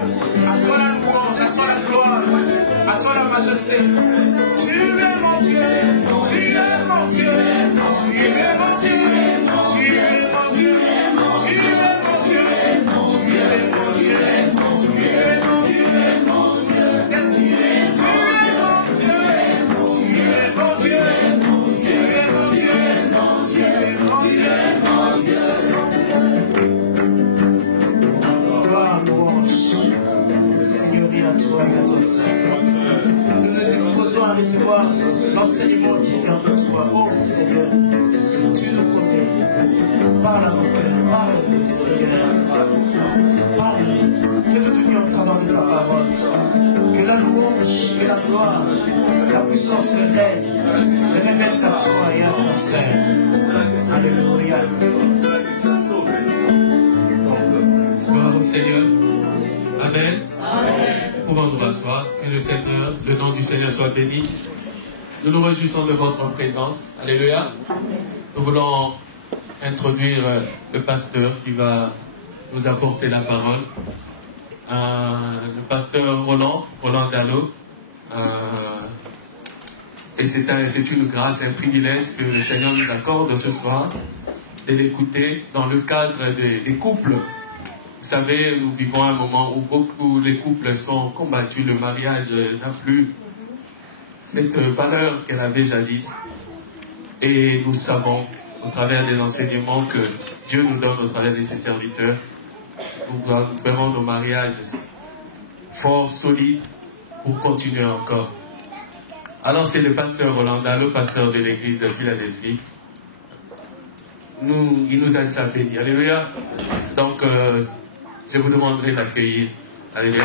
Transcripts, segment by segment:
À toi la louange, à toi la gloire, à toi la majesté. Tu es mon Dieu, tu es mon Dieu, tu es mon Dieu, tu es mon Dieu, tu es mon Dieu, tu es mon Dieu, tu es mon Dieu, tu es mon Dieu, tu es mon Dieu, tu es mon Dieu, tu es mon Dieu. Gloire, louange, Seigneur, et à toi et à toi seul. Nous nous disposons à recevoir l'enseignement qui vient de toi. Oh Seigneur, tu nous connais. Parle à nos cœurs, parle-nous, Seigneur. Parle-nous. Fais-nous tenir au travers de ta parole. Que la louange, que la gloire, la puissance, le règne, le révèlent à toi et à toi seul. Alléluia. Gloire au Seigneur. Amen. Amen. Pouvons nous rasseoir. Que le Seigneur, le nom du Seigneur soit béni. Nous nous réjouissons de votre présence. Alléluia. Nous voulons introduire le pasteur qui va nous apporter la parole. Le pasteur Roland Dallot. Et c'est une grâce, un privilège que le Seigneur nous accorde ce soir de l'écouter dans le cadre des couples. Vous savez, nous vivons un moment où beaucoup de couples sont combattus. Le mariage n'a plus cette valeur qu'elle avait jadis. Et nous savons, au travers des enseignements que Dieu nous donne au travers de ses serviteurs, nous ferons nos mariages forts, solides, pour continuer encore. Alors c'est le pasteur Roland Dallot, le pasteur de l'église de Philadelphie. Il nous a déjà bénis. Alléluia. Donc, je vous demanderai d'accueillir. Alléluia.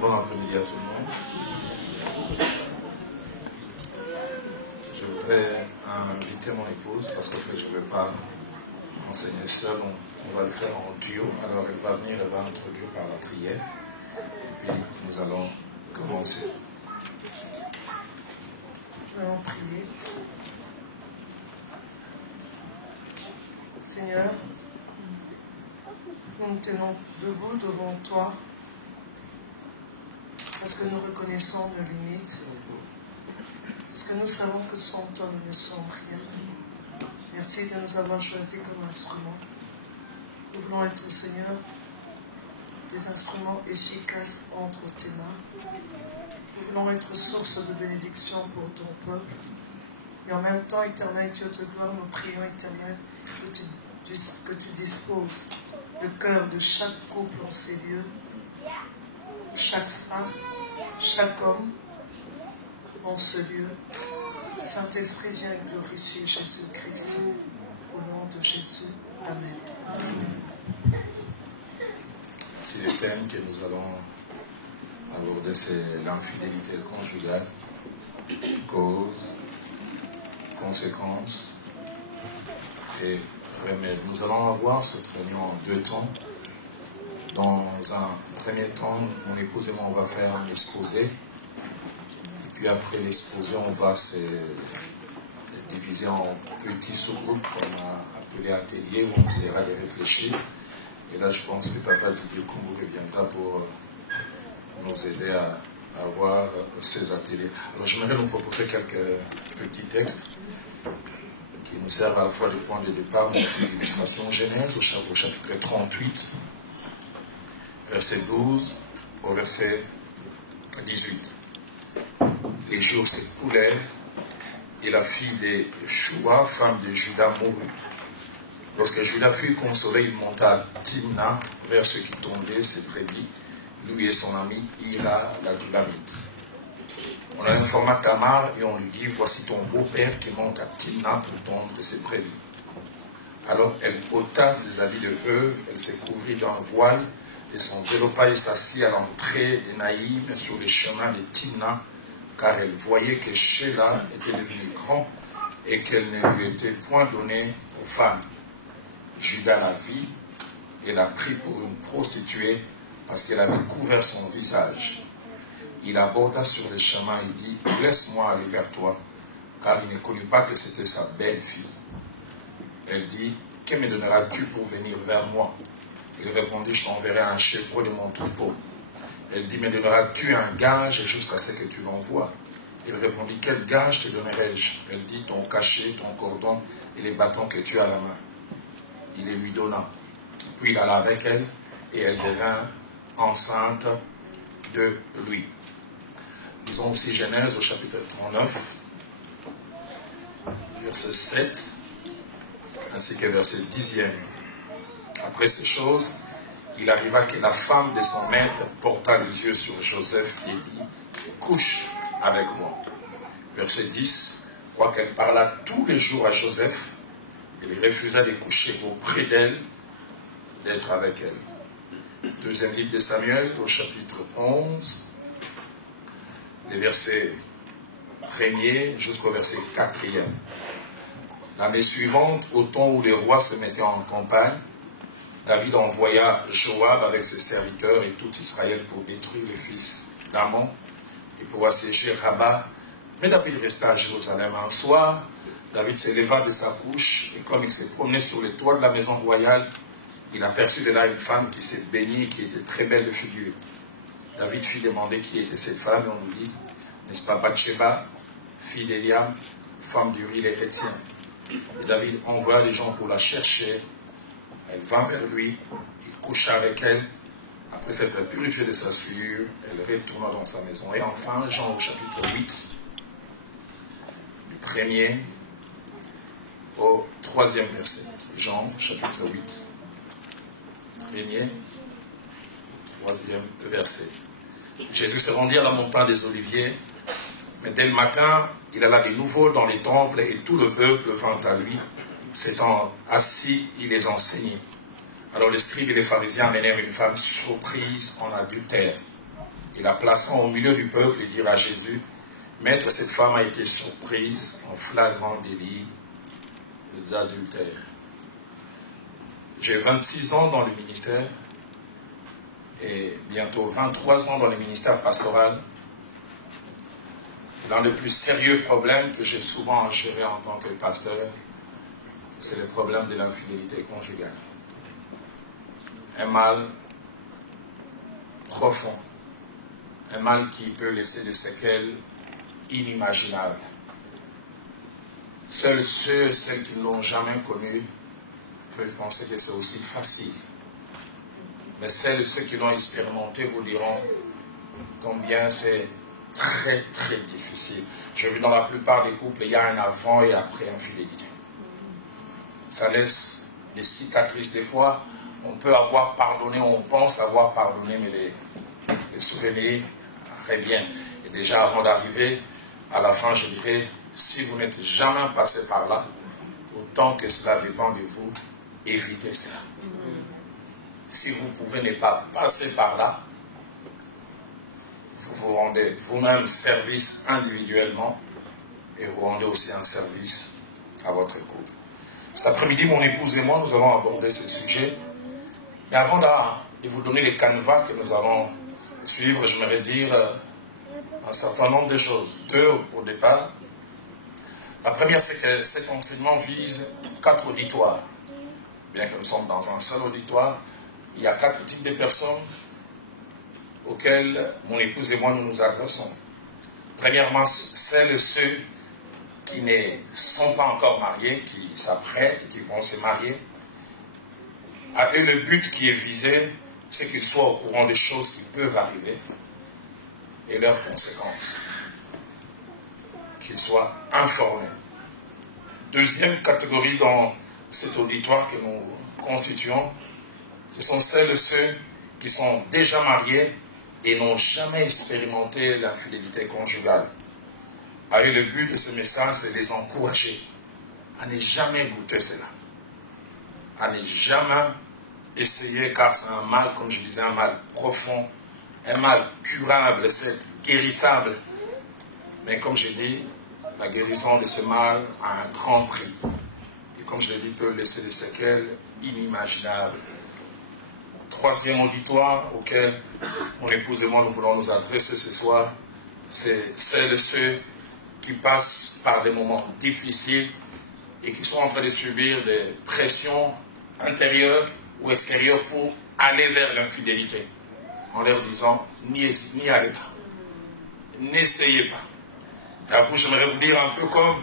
Bon après-midi à tout le monde. Je voudrais inviter mon épouse parce qu'en fait je ne vais pas enseigner seul. On va le faire en duo. Alors elle va venir, elle va introduire par la prière. Et puis nous allons commencer. Nous allons prier. Seigneur, nous nous tenons debout devant toi parce que nous reconnaissons nos limites, parce que nous savons que sans toi nous ne sommes rien. Merci de nous avoir choisis comme instruments. Nous voulons être, Seigneur, des instruments efficaces entre tes mains. Nous voulons être source de bénédiction pour ton peuple. Et en même temps, éternel Dieu de gloire, nous prions, éternel, que tu disposes le cœur de chaque couple en ces lieux, chaque femme, chaque homme en ce lieu. Saint-Esprit, viens glorifier Jésus-Christ. Au nom de Jésus. Amen. Si le thème que nous allons aborder, c'est l'infidélité conjugale, cause, conséquences et remède. Nous allons avoir cette réunion en deux temps. Dans un premier temps, mon épouse et moi, on va faire un exposé. Et puis après l'exposé, on va se diviser en petits sous-groupes qu'on a appelés ateliers où on essaiera de réfléchir. Et là, je pense que Papa Didier Kumbu reviendra pour nous aider à avoir ces ateliers. Alors, j'aimerais nous proposer quelques petits textes qui nous servent à la fois de point de départ, mais aussi d'illustration. Genèse au chapitre 38, verset 12 au verset 18. Les jours s'écoulèrent et la fille de Shua, femme de Juda, mourut. Lorsque Juda fut consolé, il monta à Timna vers ceux qui tondaient ses brebis, lui et son ami Hira la Dulamite. On a informé Tamar et on lui dit, voici ton beau-père qui monte à Timna pour tondre de ses brebis. Alors elle ôta ses habits de veuve, elle se couvrit d'un voile et s'enveloppa et s'assit à l'entrée de Naïm sur le chemin de Timna, car elle voyait que Sheila était devenu grand et qu'elle ne lui était point donnée pour femme. Judas la vit et la prit pour une prostituée parce qu'elle avait couvert son visage. Il aborda sur le chemin et dit, laisse-moi aller vers toi, car il ne connut pas que c'était sa belle-fille. Elle dit, que me donneras-tu pour venir vers moi? Il répondit, je t'enverrai un chevreau de mon troupeau. Elle dit, me donneras-tu un gage jusqu'à ce que tu l'envoies? Il répondit, quel gage te donnerai-je? Elle dit, ton cachet, ton cordon et les bâtons que tu as à la main. Il les lui donna. Puis il alla avec elle et elle devint enceinte de lui. Lisons aussi Genèse au chapitre 39, verset 7, ainsi que verset 10e. Après ces choses, il arriva que la femme de son maître porta les yeux sur Joseph et dit, couche avec moi. Verset 10, quoiqu'elle parla tous les jours à Joseph, il refusa de coucher auprès d'elle, d'être avec elle. Deuxième livre de Samuel, au chapitre 11, les versets 1er jusqu'au verset 4e. L'année suivante, au temps où les rois se mettaient en campagne, David envoya Joab avec ses serviteurs et tout Israël pour détruire les fils d'Amon et pour assiéger Rabat. Mais David resta à Jérusalem. Un soir, David s'éleva de sa couche et comme il se promenait sur les toits de la maison royale, il aperçut de là une femme qui s'est baignée, qui était très belle de figure. David fit demander qui était cette femme et on lui dit, n'est-ce pas Bathsheba, fille d'Eliam, femme d'Uri les Hétien? Et David envoya les gens pour la chercher. Elle vint vers lui, il coucha avec elle. Après s'être purifié de sa souillure, elle retourna dans sa maison. Et enfin, Jean au chapitre 8, du 1er au 3e verset. Jean, chapitre 8, 1er, 3e verset. Jésus se rendit à la montagne des Oliviers, mais dès le matin, il alla de nouveau dans les temples et tout le peuple vint à lui. S'étant assis, il les enseignait. Alors les scribes et les pharisiens amenèrent une femme surprise en adultère. Et la plaçant au milieu du peuple, ils dirent à Jésus, « Maître, cette femme a été surprise en flagrant délit d'adultère. » J'ai 26 ans dans le ministère et bientôt 23 ans dans le ministère pastoral. L'un des plus sérieux problèmes que j'ai souvent à gérer en tant que pasteur, c'est le problème de l'infidélité conjugale. Un mal profond, un mal qui peut laisser des séquelles inimaginables. Seuls ceux et celles qui ne l'ont jamais connu peuvent penser que c'est aussi facile. Mais celles et ceux qui l'ont expérimenté vous diront combien c'est très très difficile. Je vu dans la plupart des couples, il y a un avant et après infidélité. Ça laisse des cicatrices. Des fois, on peut avoir pardonné, on pense avoir pardonné, mais les souvenirs reviennent. Et déjà avant d'arriver, à la fin, je dirais, si vous n'êtes jamais passé par là, autant que cela dépend de vous, évitez cela. Si vous pouvez ne pas passer par là, vous vous rendez vous-même service individuellement et vous rendez aussi un service à votre couple. Cet après-midi, mon épouse et moi, nous allons aborder ce sujet. Mais avant de vous donner les canevas que nous allons suivre, j'aimerais dire un certain nombre de choses. Deux au départ. La première, c'est que cet enseignement vise 4 auditoires. Bien que nous sommes dans un seul auditoire, il y a 4 types de personnes auxquelles mon épouse et moi nous nous adressons. Premièrement, celles et ceux qui ne sont pas encore mariés, qui s'apprêtent, qui vont se marier. À eux, le but qui est visé, c'est qu'ils soient au courant des choses qui peuvent arriver et leurs conséquences. Qu'ils soient informés. Deuxième catégorie dans cet auditoire que nous constituons, ce sont celles et ceux qui sont déjà mariés et n'ont jamais expérimenté l'infidélité conjugale. À eux, le but de ce message, c'est de les encourager à ne jamais goûter cela. À ne jamais essayer, car c'est un mal, comme je disais, un mal profond, un mal curable, c'est guérissable. Mais comme je dis, la guérison de ce mal a un grand prix. Et comme je l'ai dit, peut laisser des séquelles inimaginables. Troisième auditoire auquel mon épouse et moi nous voulons nous adresser ce soir, c'est celles et ceux qui passent par des moments difficiles et qui sont en train de subir des pressions intérieures ou extérieures pour aller vers l'infidélité, en leur disant, n'y allez pas, n'essayez pas. Et à vous, j'aimerais vous dire un peu comme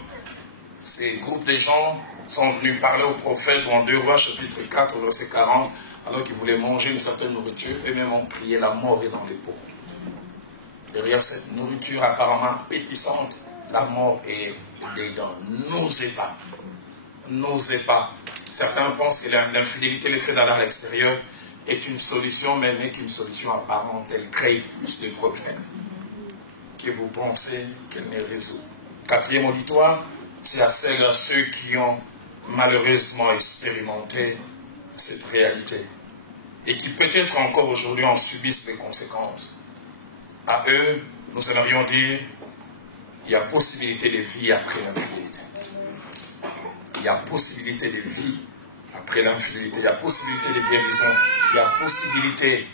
ces groupes de gens sont venus parler au prophète dans 2 Rois chapitre 4 verset 40, alors qu'ils voulaient manger une certaine nourriture, eux-mêmes ont crié la mort est dans les pots. Derrière cette nourriture apparemment appétissante, la mort est dedans. N'osez pas. N'osez pas. Certains pensent que l'infidélité, le fait d'aller à l'extérieur, est une solution, mais n'est qu'une solution apparente. Elle crée plus de problèmes que vous pensez qu'elle ne résout. 4e auditoire, c'est à ceux qui ont malheureusement expérimenté cette réalité et qui peut-être encore aujourd'hui en subissent les conséquences. À eux, nous aimerions dire, il y a possibilité de vie après l'infidélité. Il y a possibilité de vie après l'infidélité. Il y a possibilité de guérison. Il y a possibilité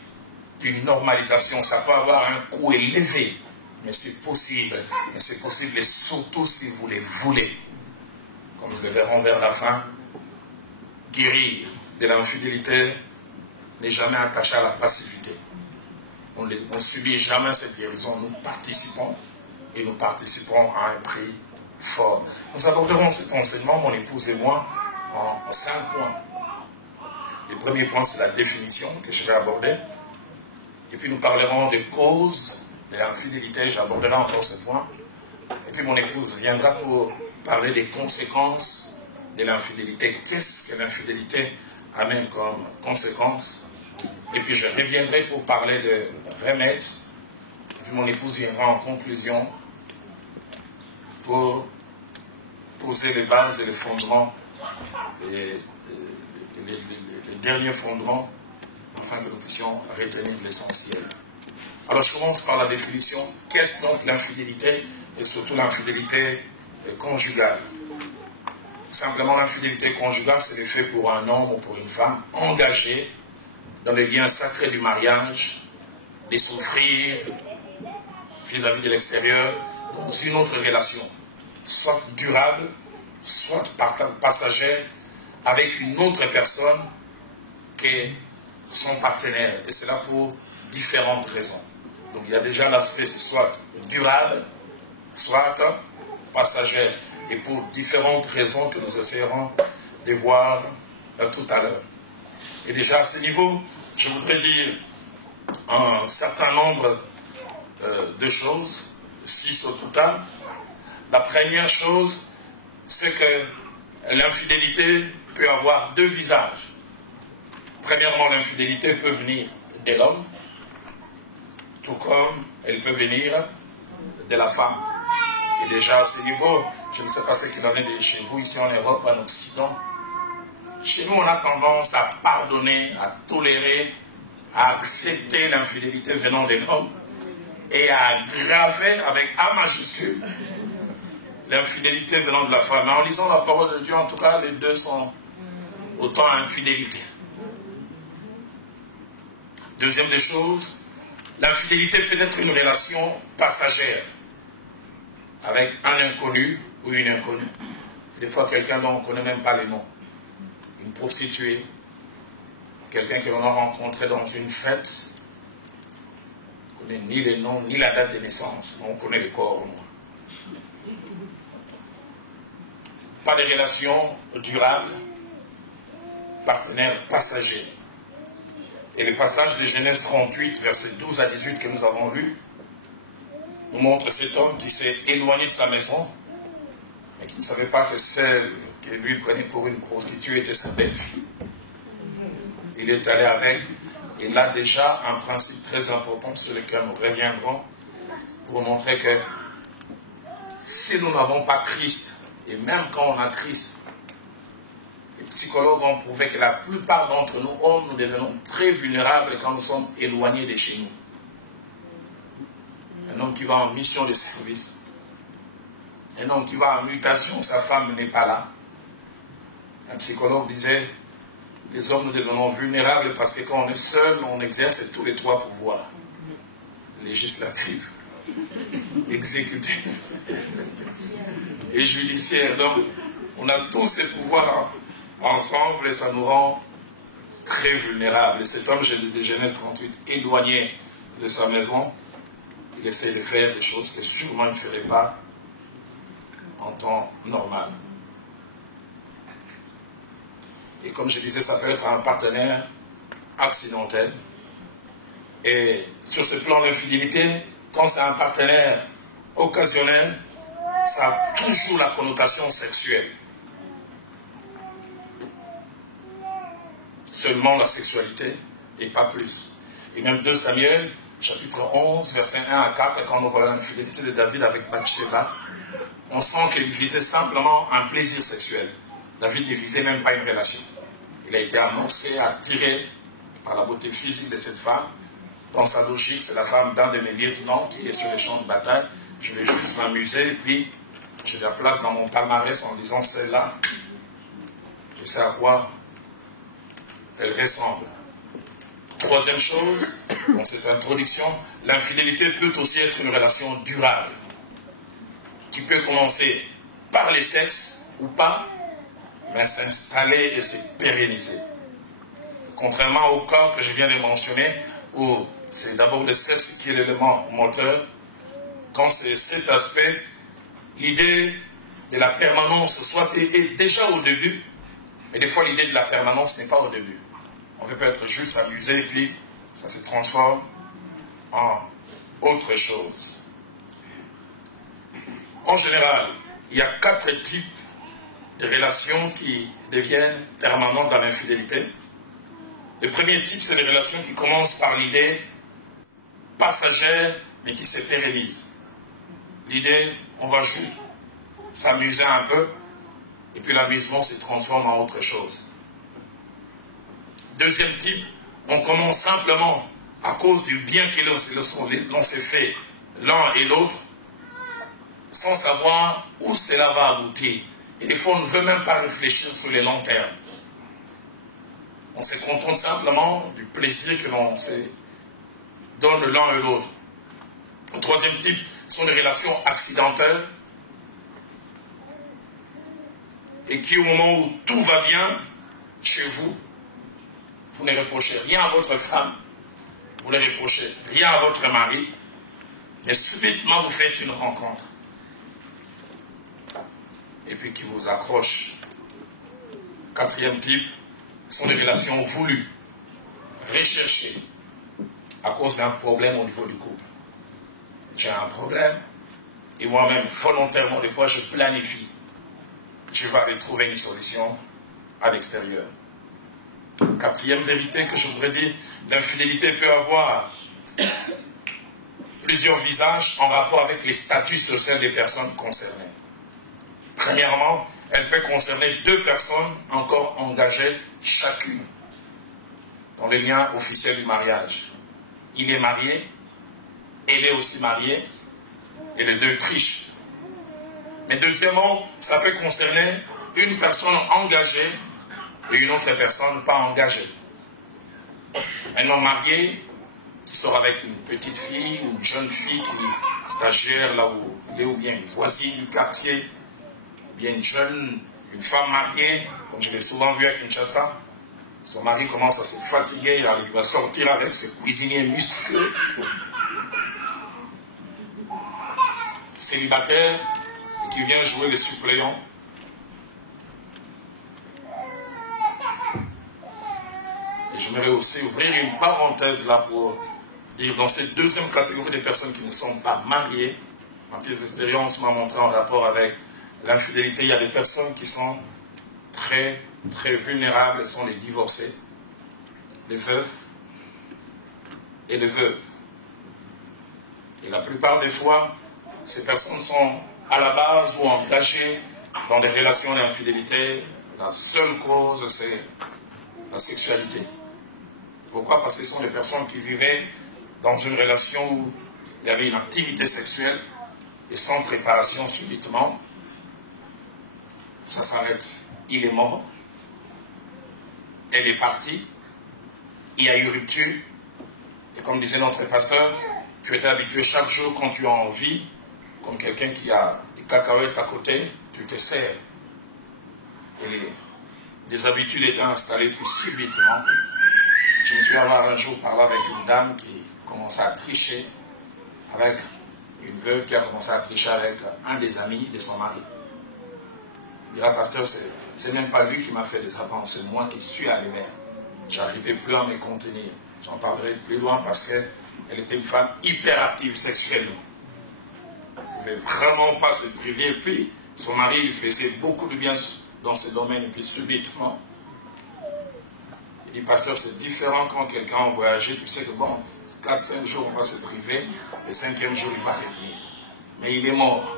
d'une normalisation. Ça peut avoir un coût élevé, mais c'est possible. Mais c'est possible, et surtout si vous les voulez. Comme nous le verrons vers la fin, guérir de l'infidélité n'est jamais attaché à la passivité. On ne subit jamais cette guérison. Nous participons et nous participerons à un prix fort. Nous aborderons cet enseignement, mon épouse et moi, en 5 points. Le premier point, c'est la définition que je vais aborder. Et puis nous parlerons des causes de l'infidélité. J'aborderai encore ce point. Et puis mon épouse viendra pour parler des conséquences de l'infidélité. Qu'est-ce que l'infidélité amène comme conséquence? Et puis je reviendrai pour parler de remèdes. Et puis mon épouse viendra en conclusion pour poser les bases et les fondements, les derniers fondements, afin que nous puissions retenir l'essentiel. Alors je commence par la définition. Qu'est-ce donc l'infidélité, et surtout l'infidélité conjugale? Simplement, l'infidélité conjugale, c'est le fait pour un homme ou pour une femme engagé dans les liens sacrés du mariage, de souffrir vis-à-vis de l'extérieur dans une autre relation, soit durable, soit passagère, avec une autre personne que son partenaire. Et c'est là pour différentes raisons. Donc il y a déjà l'aspect, c'est soit durable, soit passagère. Et pour différentes raisons que nous essayerons de voir tout à l'heure. Et déjà à ce niveau, je voudrais dire un certain nombre de choses, 6 au total. La première chose, c'est que l'infidélité peut avoir 2 visages. Premièrement, l'infidélité peut venir de l'homme, tout comme elle peut venir de la femme. Et déjà à ce niveau, je ne sais pas ce qu'il en est de chez vous, ici en Europe, en Occident. Chez nous, on a tendance à pardonner, à tolérer, à accepter l'infidélité venant de l'homme et à aggraver avec A majuscule l'infidélité venant de la femme. Mais en lisant la parole de Dieu, en tout cas, les deux sont autant infidélité. Deuxième des choses, l'infidélité peut être une relation passagère avec un inconnu ou une inconnue. Des fois, quelqu'un dont on ne connaît même pas le nom. Une prostituée, quelqu'un que l'on a rencontré dans une fête, on ne connaît ni le nom, ni la date de naissance, on connaît le corps au moins. Pas de relation durable, partenaire passager. Et le passage de Genèse 38, versets 12 à 18 que nous avons lu, nous montre cet homme qui s'est éloigné de sa maison, mais qui ne savait pas que celle que lui prenait pour une prostituée était sa belle-fille. Il est allé avec, et là déjà un principe très important sur lequel nous reviendrons, pour montrer que si nous n'avons pas Christ, et même quand on a Christ, les psychologues ont prouvé que la plupart d'entre nous, hommes, nous devenons très vulnérables quand nous sommes éloignés de chez nous. Un homme qui va en mission de service, un homme qui va en mutation, sa femme n'est pas là. Un psychologue disait, les hommes nous devenons vulnérables parce que quand on est seul, on exerce tous les 3 pouvoirs. Législatif, exécutif et judiciaire. Donc, On a tous ces pouvoirs ensemble et ça nous rend très vulnérables. Et cet homme de Genèse 38, éloigné de sa maison, il essaie de faire des choses que sûrement il ne ferait pas en temps normal. Et comme je disais, ça peut être un partenaire accidentel. Et sur ce plan d'infidélité, quand c'est un partenaire occasionnel, ça a toujours la connotation sexuelle. Seulement la sexualité et pas plus. Et même 2 Samuel, chapitre 11, versets 1 à 4, quand on voit l'infidélité de David avec Bathsheba, on sent qu'il visait simplement un plaisir sexuel. David ne visait même pas une relation. Il a été amorcé, attiré par la beauté physique de cette femme. Dans sa logique, c'est la femme d'un de mes lieutenants qui est sur les champs de bataille. Je vais juste m'amuser et puis je la place dans mon palmarès en disant celle-là, je sais à quoi elle ressemble. Troisième chose, dans cette introduction, l'infidélité peut aussi être une relation durable, qui peut commencer par les sexes ou pas, mais s'installer et se pérenniser. Contrairement au cas que je viens de mentionner, où c'est d'abord le sexe qui est l'élément moteur, quand c'est cet aspect, l'idée de la permanence soit est déjà au début, et des fois l'idée de la permanence n'est pas au début. On peut être juste amusé et puis ça se transforme en autre chose. En général, il y a 4 types de relations qui deviennent permanentes dans l'infidélité. Le premier type, c'est les relations qui commencent par l'idée passagère, mais qui se pérennise. L'idée, on va juste s'amuser un peu, et puis l'amusement se transforme en autre chose. Deuxième type, on commence simplement à cause du bien que l'on s'est fait l'un et l'autre, sans savoir où cela va aboutir. Et des fois, on ne veut même pas réfléchir sur les longs termes. On se contente simplement du plaisir que l'on se donne l'un et l'autre. Le troisième type sont les relations accidentelles et qui, au moment où tout va bien chez vous, vous ne reprochez rien à votre femme, vous ne reprochez rien à votre mari, mais subitement vous faites une rencontre. Et puis qui vous accroche. Quatrième type, sont des relations voulues, recherchées, à cause d'un problème au niveau du couple. J'ai un problème, et moi-même, volontairement, des fois, je planifie. Je vais aller trouver une solution à l'extérieur. Quatrième vérité que je voudrais dire, l'infidélité peut avoir plusieurs visages en rapport avec les statuts sociaux des personnes concernées. Premièrement, elle peut concerner 2 personnes encore engagées chacune dans les liens officiels du mariage. Il est marié, elle est aussi mariée, et les 2 trichent. Mais deuxièmement, ça peut concerner une personne engagée et une autre personne pas engagée. Un homme marié qui sort avec une petite fille ou une jeune fille qui est stagiaire là où il est, ou bien une voisine du quartier, bien une femme mariée, comme je l'ai souvent vu à Kinshasa. Son mari commence à se fatiguer, il va sortir avec ses cuisiniers musclés. Célibataire, qui vient jouer les suppléants. Et j'aimerais aussi ouvrir une parenthèse là pour dire, dans cette deuxième catégorie de personnes qui ne sont pas mariées, ma petite expérience m'a montré en rapport avec l'infidélité, il y a des personnes qui sont très, très vulnérables, sont les divorcés, les veufs et les veuves. Et la plupart des fois, ces personnes sont à la base ou engagées dans des relations d'infidélité. La seule cause, c'est la sexualité. Pourquoi? Parce que ce sont des personnes qui vivaient dans une relation où il y avait une activité sexuelle et sans préparation subitement, ça s'arrête. Il est mort, elle est partie, il y a eu rupture, et comme disait notre pasteur, tu étais habitué chaque jour quand tu as envie, comme quelqu'un qui a des cacahuètes à côté, tu te sers. et des habitudes étaient installées, puis subitement, je me suis avoir un jour parlé avec une dame qui commençait à tricher avec une veuve qui a commencé à tricher avec un des amis de son mari. Il dira, pasteur, c'est même pas lui qui m'a fait des avances, c'est moi qui suis allé vers. J'arrivais plus à me contenir. J'en parlerai plus loin parce qu'elle était une femme hyperactive sexuellement. Elle ne pouvait vraiment pas se priver. Et puis, son mari lui faisait beaucoup de bien dans ce domaine. Et puis, subitement, il dit, pasteur, c'est différent quand quelqu'un a voyagé. Tu sais que bon, 4-5 jours, on va se priver. Le 5e jour, il va revenir. Mais il est mort.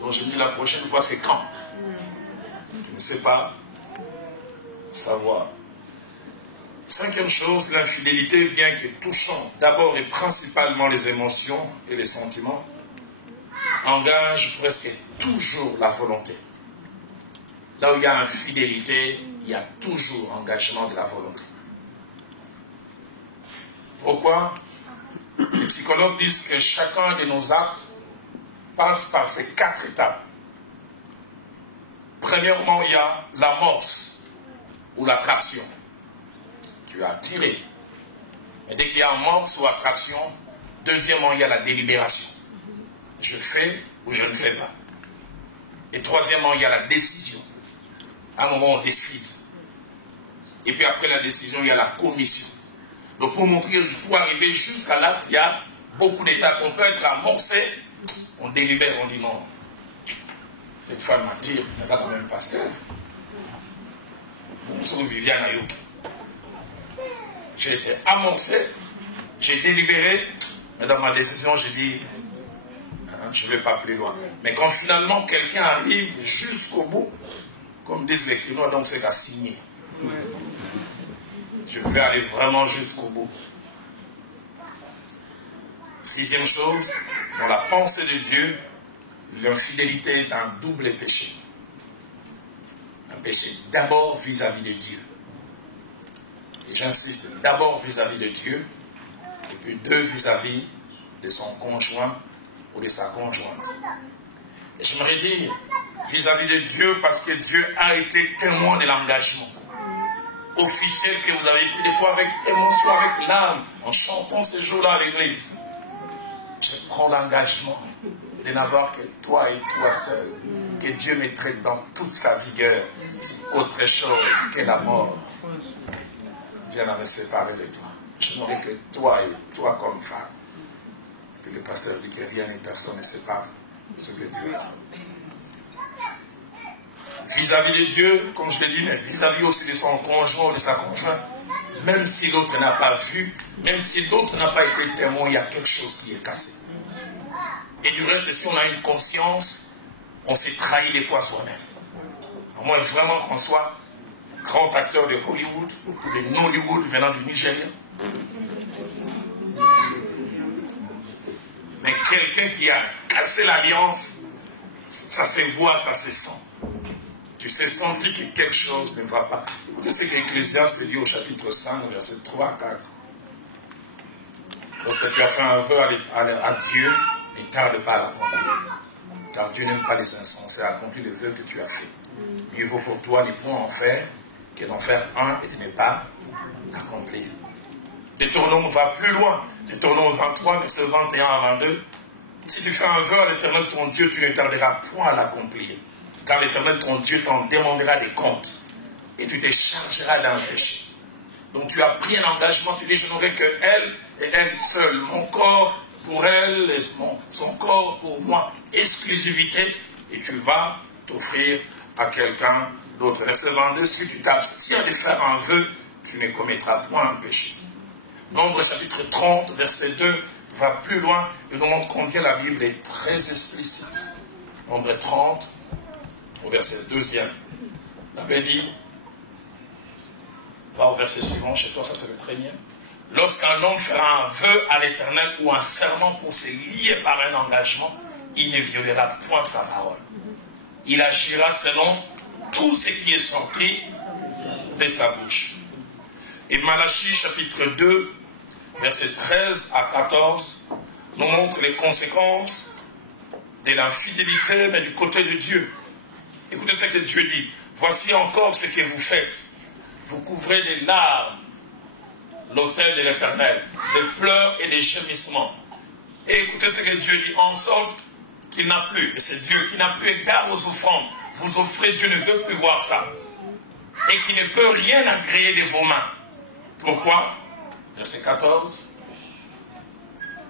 Donc, je me dis, la prochaine fois, c'est quand? Tu ne sais pas savoir. 5e chose, l'infidélité, bien que touchant d'abord et principalement les émotions et les sentiments, engage presque toujours la volonté. Là où il y a infidélité, il y a toujours engagement de la volonté. Pourquoi? Les psychologues disent que chacun de nos actes passe par ces 4 étapes. Premièrement, il y a l'amorce ou l'attraction. Tu as attiré. Mais dès qu'il y a amorce ou attraction, deuxièmement, il y a la délibération. Je fais ou je ne fais pas. Et troisièmement, il y a la décision. À un moment, on décide. Et puis après la décision, il y a la commission. Donc pour montrer, pour arriver jusqu'à l'acte, il y a beaucoup d'étapes. On peut être amorcé, on délibère, on dit non. Cette femme m'attire, mais là quand même pasteur. Nous sommes Viviane Ayouk. J'ai été amorcé, j'ai délibéré, mais dans ma décision, j'ai dit, je ne vais pas plus loin. Mais quand finalement quelqu'un arrive jusqu'au bout, comme disent les clients, donc c'est qu'à signer. Je vais aller vraiment jusqu'au bout. 6e chose, dans la pensée de Dieu, l'infidélité est un double péché. Un péché d'abord vis-à-vis de Dieu. Et j'insiste, d'abord vis-à-vis de Dieu, et puis 2 vis-à-vis de son conjoint ou de sa conjointe. Et j'aimerais dire vis-à-vis de Dieu, parce que Dieu a été témoin de l'engagement officiel que vous avez pris des fois avec émotion, avec l'âme, en chantant ces jours-là à l'église. Je prends l'engagement de n'avoir que toi et toi seul. Que Dieu me traite dans toute sa vigueur. C'est autre chose que la mort. Viens à me séparer de toi. Je n'aurai que toi et toi comme femme. Et puis le pasteur dit que rien et personne ne sépare ce que Dieu a dit. Vis-à-vis de Dieu, comme je l'ai dit, mais vis-à-vis aussi de son conjoint ou de sa conjointe, même si l'autre n'a pas vu, même si l'autre n'a pas été témoin, il y a quelque chose qui est cassé. Et du reste, si on a une conscience, on s'est trahi des fois soi-même. À moins vraiment qu'on soit grand acteur de Hollywood ou de Nollywood venant du Nigeria. Mais quelqu'un qui a cassé l'alliance, ça se voit, ça se sent. Tu sais sentir que quelque chose ne va pas. Écoutez ce que l'Ecclésiaste dit au chapitre 5, verset 3 à 4. Lorsque tu as fait un vœu à Dieu, ne tarde pas à l'accomplir. Car Dieu n'aime pas les insensés à accomplir le vœu que tu as fait. Mieux vaut pour toi ne point en faire que d'en faire un et de ne pas l'accomplir. Détournons, va plus loin. Détournons 23, verset 21 à 22. Si tu fais un vœu à l'Éternel ton Dieu, tu ne tarderas point à l'accomplir. Car l'Éternel ton Dieu t'en demandera des comptes. Et tu te chargeras d'un péché. Donc tu as pris un engagement, tu dis je n'aurai que elle et elle seule. Mon corps pour elle, et son corps pour moi. Exclusivité. Et tu vas t'offrir à quelqu'un d'autre. Verset 22, si tu t'abstiens de faire un vœu, tu ne commettras point un péché. Nombre chapitre 30, verset 2, va plus loin et nous montre combien la Bible est très explicite. Nombre 30, au verset 2e. La Bible dit, va au verset suivant, chez toi ça c'est le premier. Lorsqu'un homme fera un vœu à l'Éternel ou un serment pour se lier par un engagement, il ne violera point sa parole. Il agira selon tout ce qui est sorti de sa bouche. Et Malachie chapitre 2, versets 13 à 14, nous montre les conséquences de l'infidélité, mais du côté de Dieu. Écoutez ce que Dieu dit. Voici encore ce que vous faites. Vous couvrez des larmes l'autel de l'Éternel, des pleurs et des gémissements. Et écoutez ce que Dieu dit, en sorte qu'il n'a plus, et c'est Dieu qui n'a plus égard aux offrandes. Vous offrez, Dieu ne veut plus voir ça. Et qui ne peut rien agréer de vos mains. Pourquoi? Verset 14.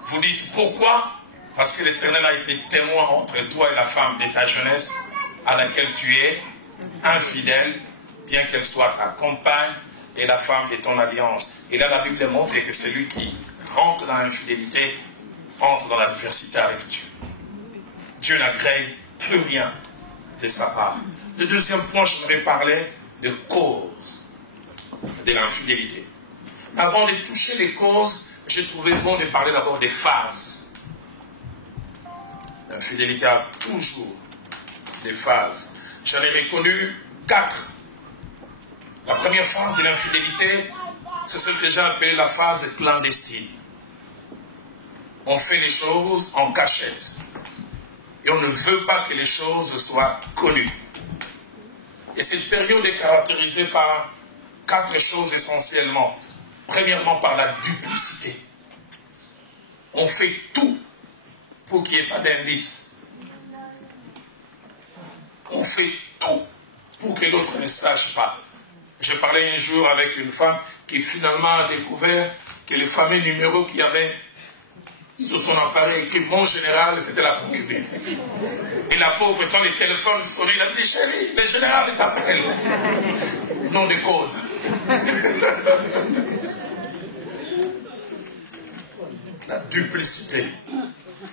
Vous dites pourquoi? Parce que l'Éternel a été témoin entre toi et la femme de ta jeunesse, à laquelle tu es infidèle, bien qu'elle soit ta compagne et la femme de ton alliance. Et là, la Bible montre que celui qui rentre dans l'infidélité entre dans l'adversité avec Dieu. Dieu n'agrée plus rien de sa part. Le deuxième point, j'aimerais parler de causes de l'infidélité. Avant de toucher les causes, j'ai trouvé bon de parler d'abord des phases. L'infidélité a toujours des phases. J'en ai reconnu 4. La première phase de l'infidélité, c'est celle que j'ai appelée la phase clandestine. On fait les choses en cachette. Et on ne veut pas que les choses soient connues. Et cette période est caractérisée par 4 choses essentiellement. Premièrement, par la duplicité. On fait tout pour qu'il n'y ait pas d'indice. On fait tout pour que l'autre ne sache pas. Je parlais un jour avec une femme qui finalement a découvert que le fameux numéro qu'il y avait sur son appareil écrit « Mon général », c'était la concubine. Et la pauvre, quand le téléphone sonnait, il a dit « Chérie, le général t'appelle ». Nom de code. La duplicité.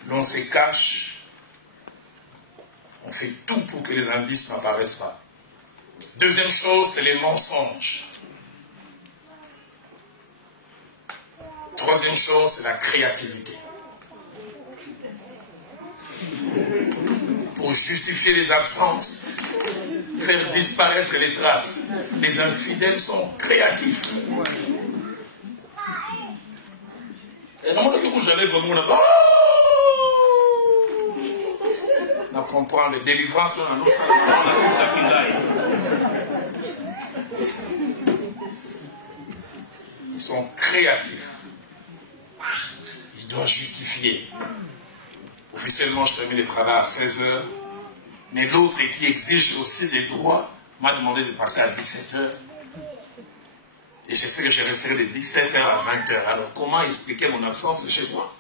L'on se cache. On fait tout pour que les indices n'apparaissent pas. Deuxième chose, c'est les mensonges. Troisième chose, c'est la créativité. Pour justifier les absences, faire disparaître les traces. Les infidèles sont créatifs. Et non, j'allais vraiment là-bas. On comprend les délivrances dans nos Ils sont créatifs. Ils doivent justifier. Officiellement, je termine le travail à 16 h. Mais l'autre qui exige aussi des droits m'a demandé de passer à 17 h. Et je sais que je resterai de 17 h à 20 h. Alors, comment expliquer mon absence chez moi?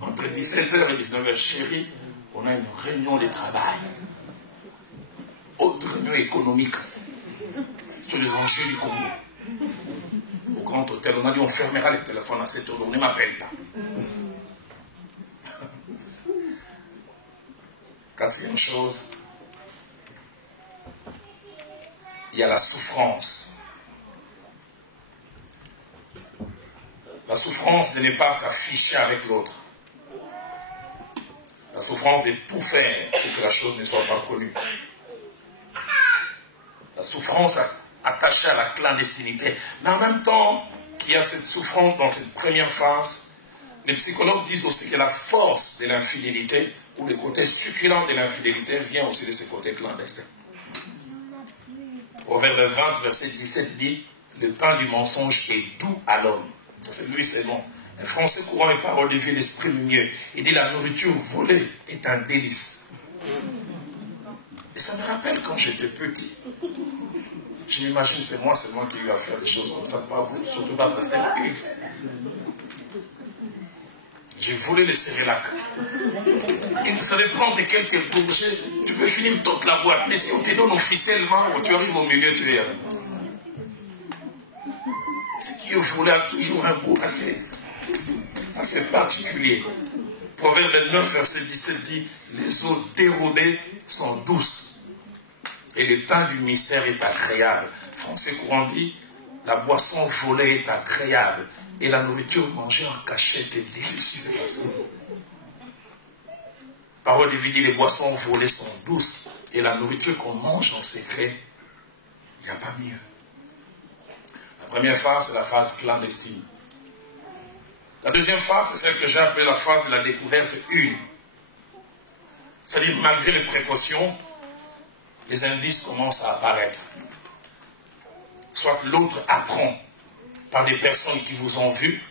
Entre 17 h et 19 h, chérie, on a une réunion de travail. Autre réunion économique sur les enjeux du Congo. Au grand hôtel, on a dit on fermera les téléphones à cette heure, on ne m'appelle pas. Quatrième chose, il y a la souffrance. La souffrance de ne pas s'afficher avec l'autre. La souffrance de tout faire pour que la chose ne soit pas connue. La souffrance attachée à la clandestinité. Mais en même temps qu'il y a cette souffrance dans cette première phase, les psychologues disent aussi que la force de l'infidélité, ou le côté succulent de l'infidélité, vient aussi de ce côté clandestin. Proverbe 20, verset 17 dit, le pain du mensonge est doux à l'homme. Ça c'est lui, c'est bon. Un français courant et parole de vie, l'esprit mieux. Il dit la nourriture volée est un délice. Et ça me rappelle quand j'étais petit. Je m'imagine, c'est moi qui ai eu à faire des choses comme ça, pas vous, surtout pas Pasteur Hugues. J'ai volé les cérélacs. Et vous savez, prendre quelques gorgées, tu peux finir toute la boîte. Mais si on te donne officiellement, tu arrives au milieu, tu es. Ce qui est volé a toujours un goût assez particulier. Proverbe 9, verset 17 dit, les eaux dérobées sont douces et le pain du mystère est agréable. Français courant dit, la boisson volée est agréable et la nourriture mangée en cachette est délicieuse. Parole de vie dit, les boissons volées sont douces et la nourriture qu'on mange en secret, il n'y a pas mieux. La première phase, c'est la phase clandestine. La deuxième phase, c'est celle que j'ai appelée la phase de la découverte 1. C'est-à-dire, malgré les précautions, les indices commencent à apparaître. Soit l'autre apprend par des personnes qui vous ont vu,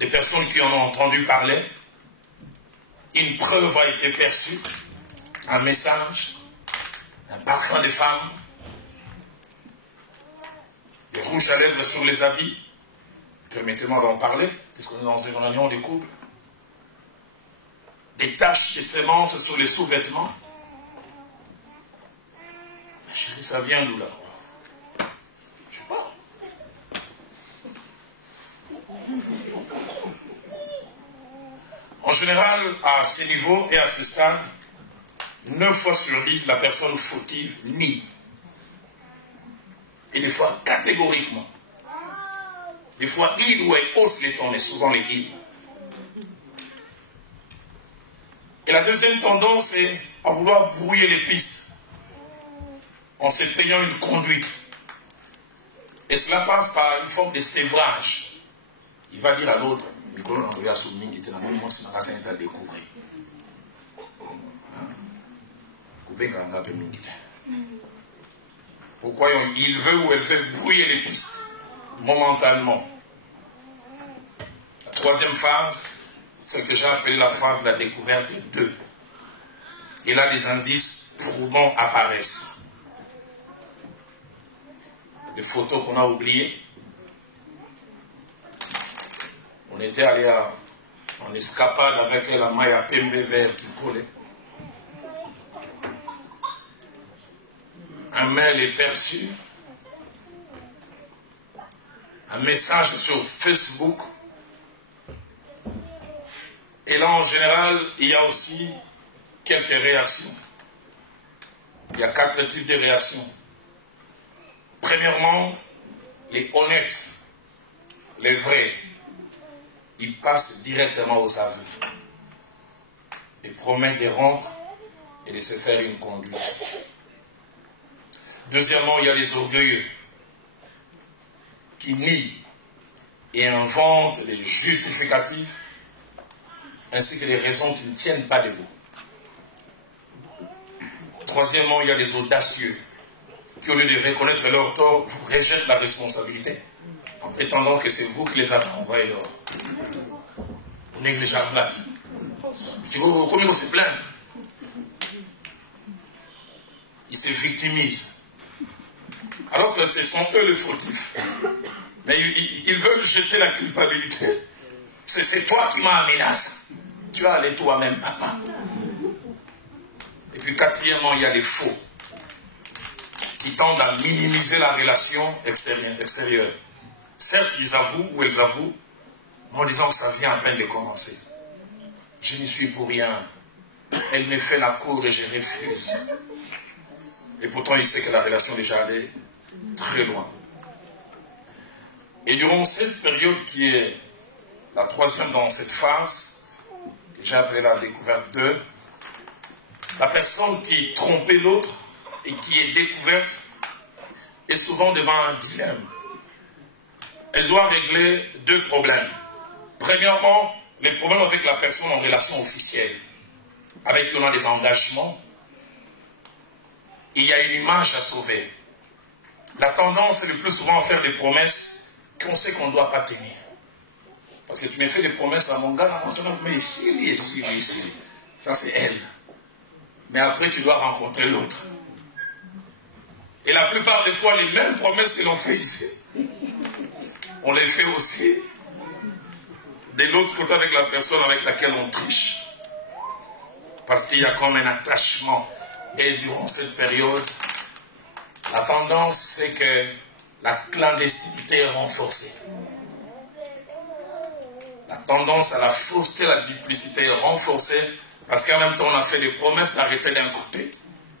des personnes qui en ont entendu parler, une preuve a été perçue, un message, un parfum de femme, des rouges à lèvres sur les habits. Permettez-moi d'en parler, puisque nous sommes dans une réunion des couples. Des taches de sémences sur les sous-vêtements. Ma chérie, ça vient d'où là? Je sais pas. En général, à ces niveaux et à ce stade, 9 fois sur 10, la personne fautive nie. Et des fois, catégoriquement. Des fois, il ou elle hausse les tons, et souvent les il. Et la deuxième tendance est à vouloir brouiller les pistes en se payant une conduite. Et cela passe par une forme de sévrage. Il va dire à l'autre, pourquoi il veut ou elle veut brouiller les pistes momentanément. La troisième phase, c'est ce que j'ai appelé la phase de la découverte 2. Et là, des indices prouvants apparaissent. Les photos qu'on a oubliées. On était allé en escapade avec la maille à pembe vert qui collait. Un mail est perçu. Un message sur Facebook. Et là, en général, il y a aussi quelques réactions. Il y a 4 types de réactions. Premièrement, les honnêtes, les vrais, ils passent directement aux aveux. Ils promettent de rompre et de se faire une conduite. Deuxièmement, il y a les orgueilleux qui nient et inventent des justificatifs ainsi que des raisons qui ne tiennent pas debout. Troisièmement, il y a les audacieux qui, au lieu de reconnaître leur tort, vous rejettent la responsabilité en prétendant que c'est vous qui les avez envoyés dehors. Vous négligez la vie. Comme ils se plaignent, ils se victimisent. Alors que ce sont eux les fautifs. Mais ils veulent jeter la culpabilité. C'est toi qui m'as menacé. Tu vas aller toi-même, papa. Et puis quatrièmement, il y a les faux qui tendent à minimiser la relation extérieure. Certes, ils avouent ou elles avouent, mais en disant que ça vient à peine de commencer. Je n'y suis pour rien. Elle me fait la cour et je refuse. Et pourtant, il sait que la relation est déjà allée très loin. Et durant cette période qui est la troisième dans cette phase, que j'ai appelée la découverte 2, la personne qui trompait l'autre et qui est découverte est souvent devant un dilemme. Elle doit régler 2 problèmes. Premièrement, les problèmes avec la personne en relation officielle, avec qui on a des engagements. Il y a une image à sauver. La tendance est le plus souvent à faire des promesses qu'on sait qu'on ne doit pas tenir. Parce que tu me fais des promesses à mon gars, mais ici. Ça c'est elle. Mais après tu dois rencontrer l'autre. Et la plupart des fois, les mêmes promesses que l'on fait ici, on les fait aussi de l'autre côté avec la personne avec laquelle on triche. Parce qu'il y a comme un attachement. Et durant cette période, la tendance c'est que la clandestinité est renforcée. La tendance à la fausseté, la duplicité est renforcée parce qu'en même temps on a fait des promesses d'arrêter d'un côté.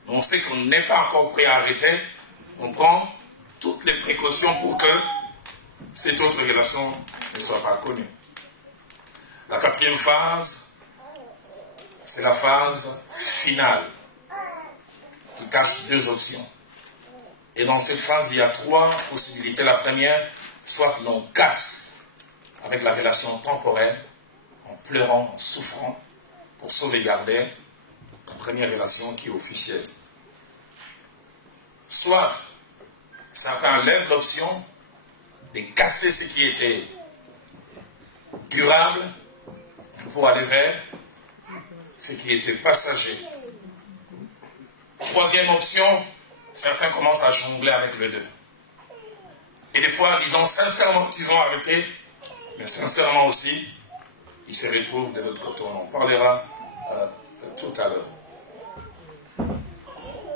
On sait qu'on n'est pas encore prêt à arrêter. On prend toutes les précautions pour que cette autre relation ne soit pas connue. La quatrième phase, c'est la phase finale qui cache 2 options. Et dans cette phase, il y a 3 possibilités. La première, soit l'on casse avec la relation temporelle, en pleurant, en souffrant, pour sauvegarder la première relation qui est officielle. soit certains lèvent l'option de casser ce qui était durable pour aller vers ce qui était passager. Troisième option, certains commencent à jongler avec le deux. Et des fois, disons sincèrement qu'ils ont arrêté, mais sincèrement aussi, ils se retrouvent de l'autre côté. On en parlera tout à l'heure.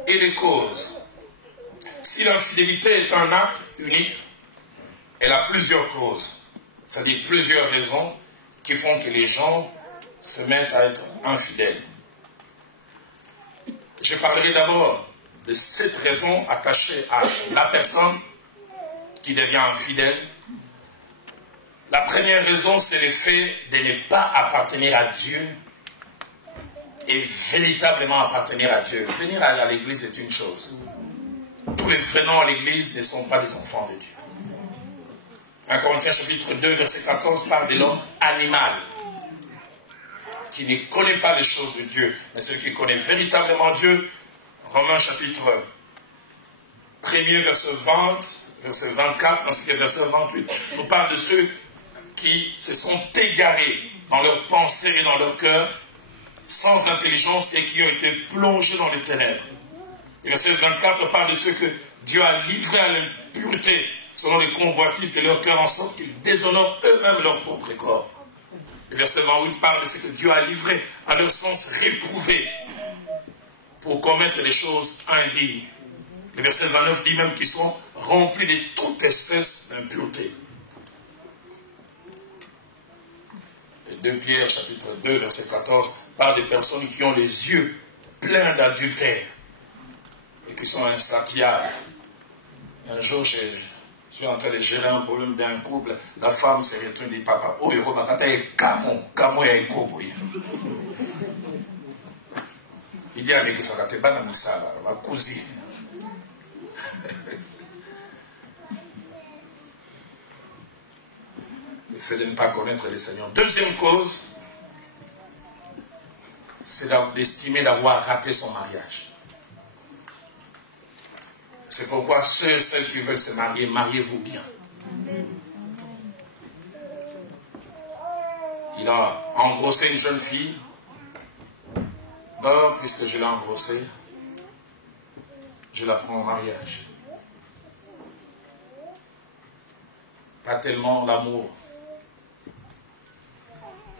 Et les causes. Si l'infidélité est un acte unique, elle a plusieurs causes. C'est-à-dire plusieurs raisons qui font que les gens se mettent à être infidèles. Je parlerai d'abord de 7 raisons attachées à la personne qui devient infidèle. La première raison, c'est le fait de ne pas appartenir à Dieu et véritablement appartenir à Dieu. Venir à l'église est une chose. Tous les venants à l'église ne sont pas des enfants de Dieu. 1 Corinthiens chapitre 2, verset 14 parle de l'homme animal qui ne connaît pas les choses de Dieu, mais celui qui connaît véritablement Dieu. Romains chapitre 1er, verset 20, verset 24, ainsi que verset 28, nous parle de ceux qui se sont égarés dans leurs pensées et dans leur cœur, sans intelligence et qui ont été plongés dans les ténèbres. Et verset 24 parle de ceux que Dieu a livrés à l'impureté selon les convoitises de leur cœur, en sorte qu'ils déshonorent eux-mêmes leur propre corps. Le verset 28 parle de ce que Dieu a livré à leur sens réprouvé pour commettre des choses indignes. Le verset 29 dit même qu'ils sont remplis de toute espèce d'impureté. Et 2 Pierre chapitre 2 verset 14 parle des personnes qui ont les yeux pleins d'adultère et qui sont insatiables. Un jour, je suis en train de gérer un problème d'un couple. La femme se retourne et dit, papa, oh, il dit à lui que ça va te battre dans ça, ma cousine. Le fait de ne pas connaître le Seigneur. Deuxième cause, c'est d'estimer d'avoir raté son mariage. C'est pourquoi ceux et celles qui veulent se marier, mariez-vous bien. Il a engrossé une jeune fille. Bon, puisque je l'ai engrossée, je la prends au mariage. Pas tellement l'amour.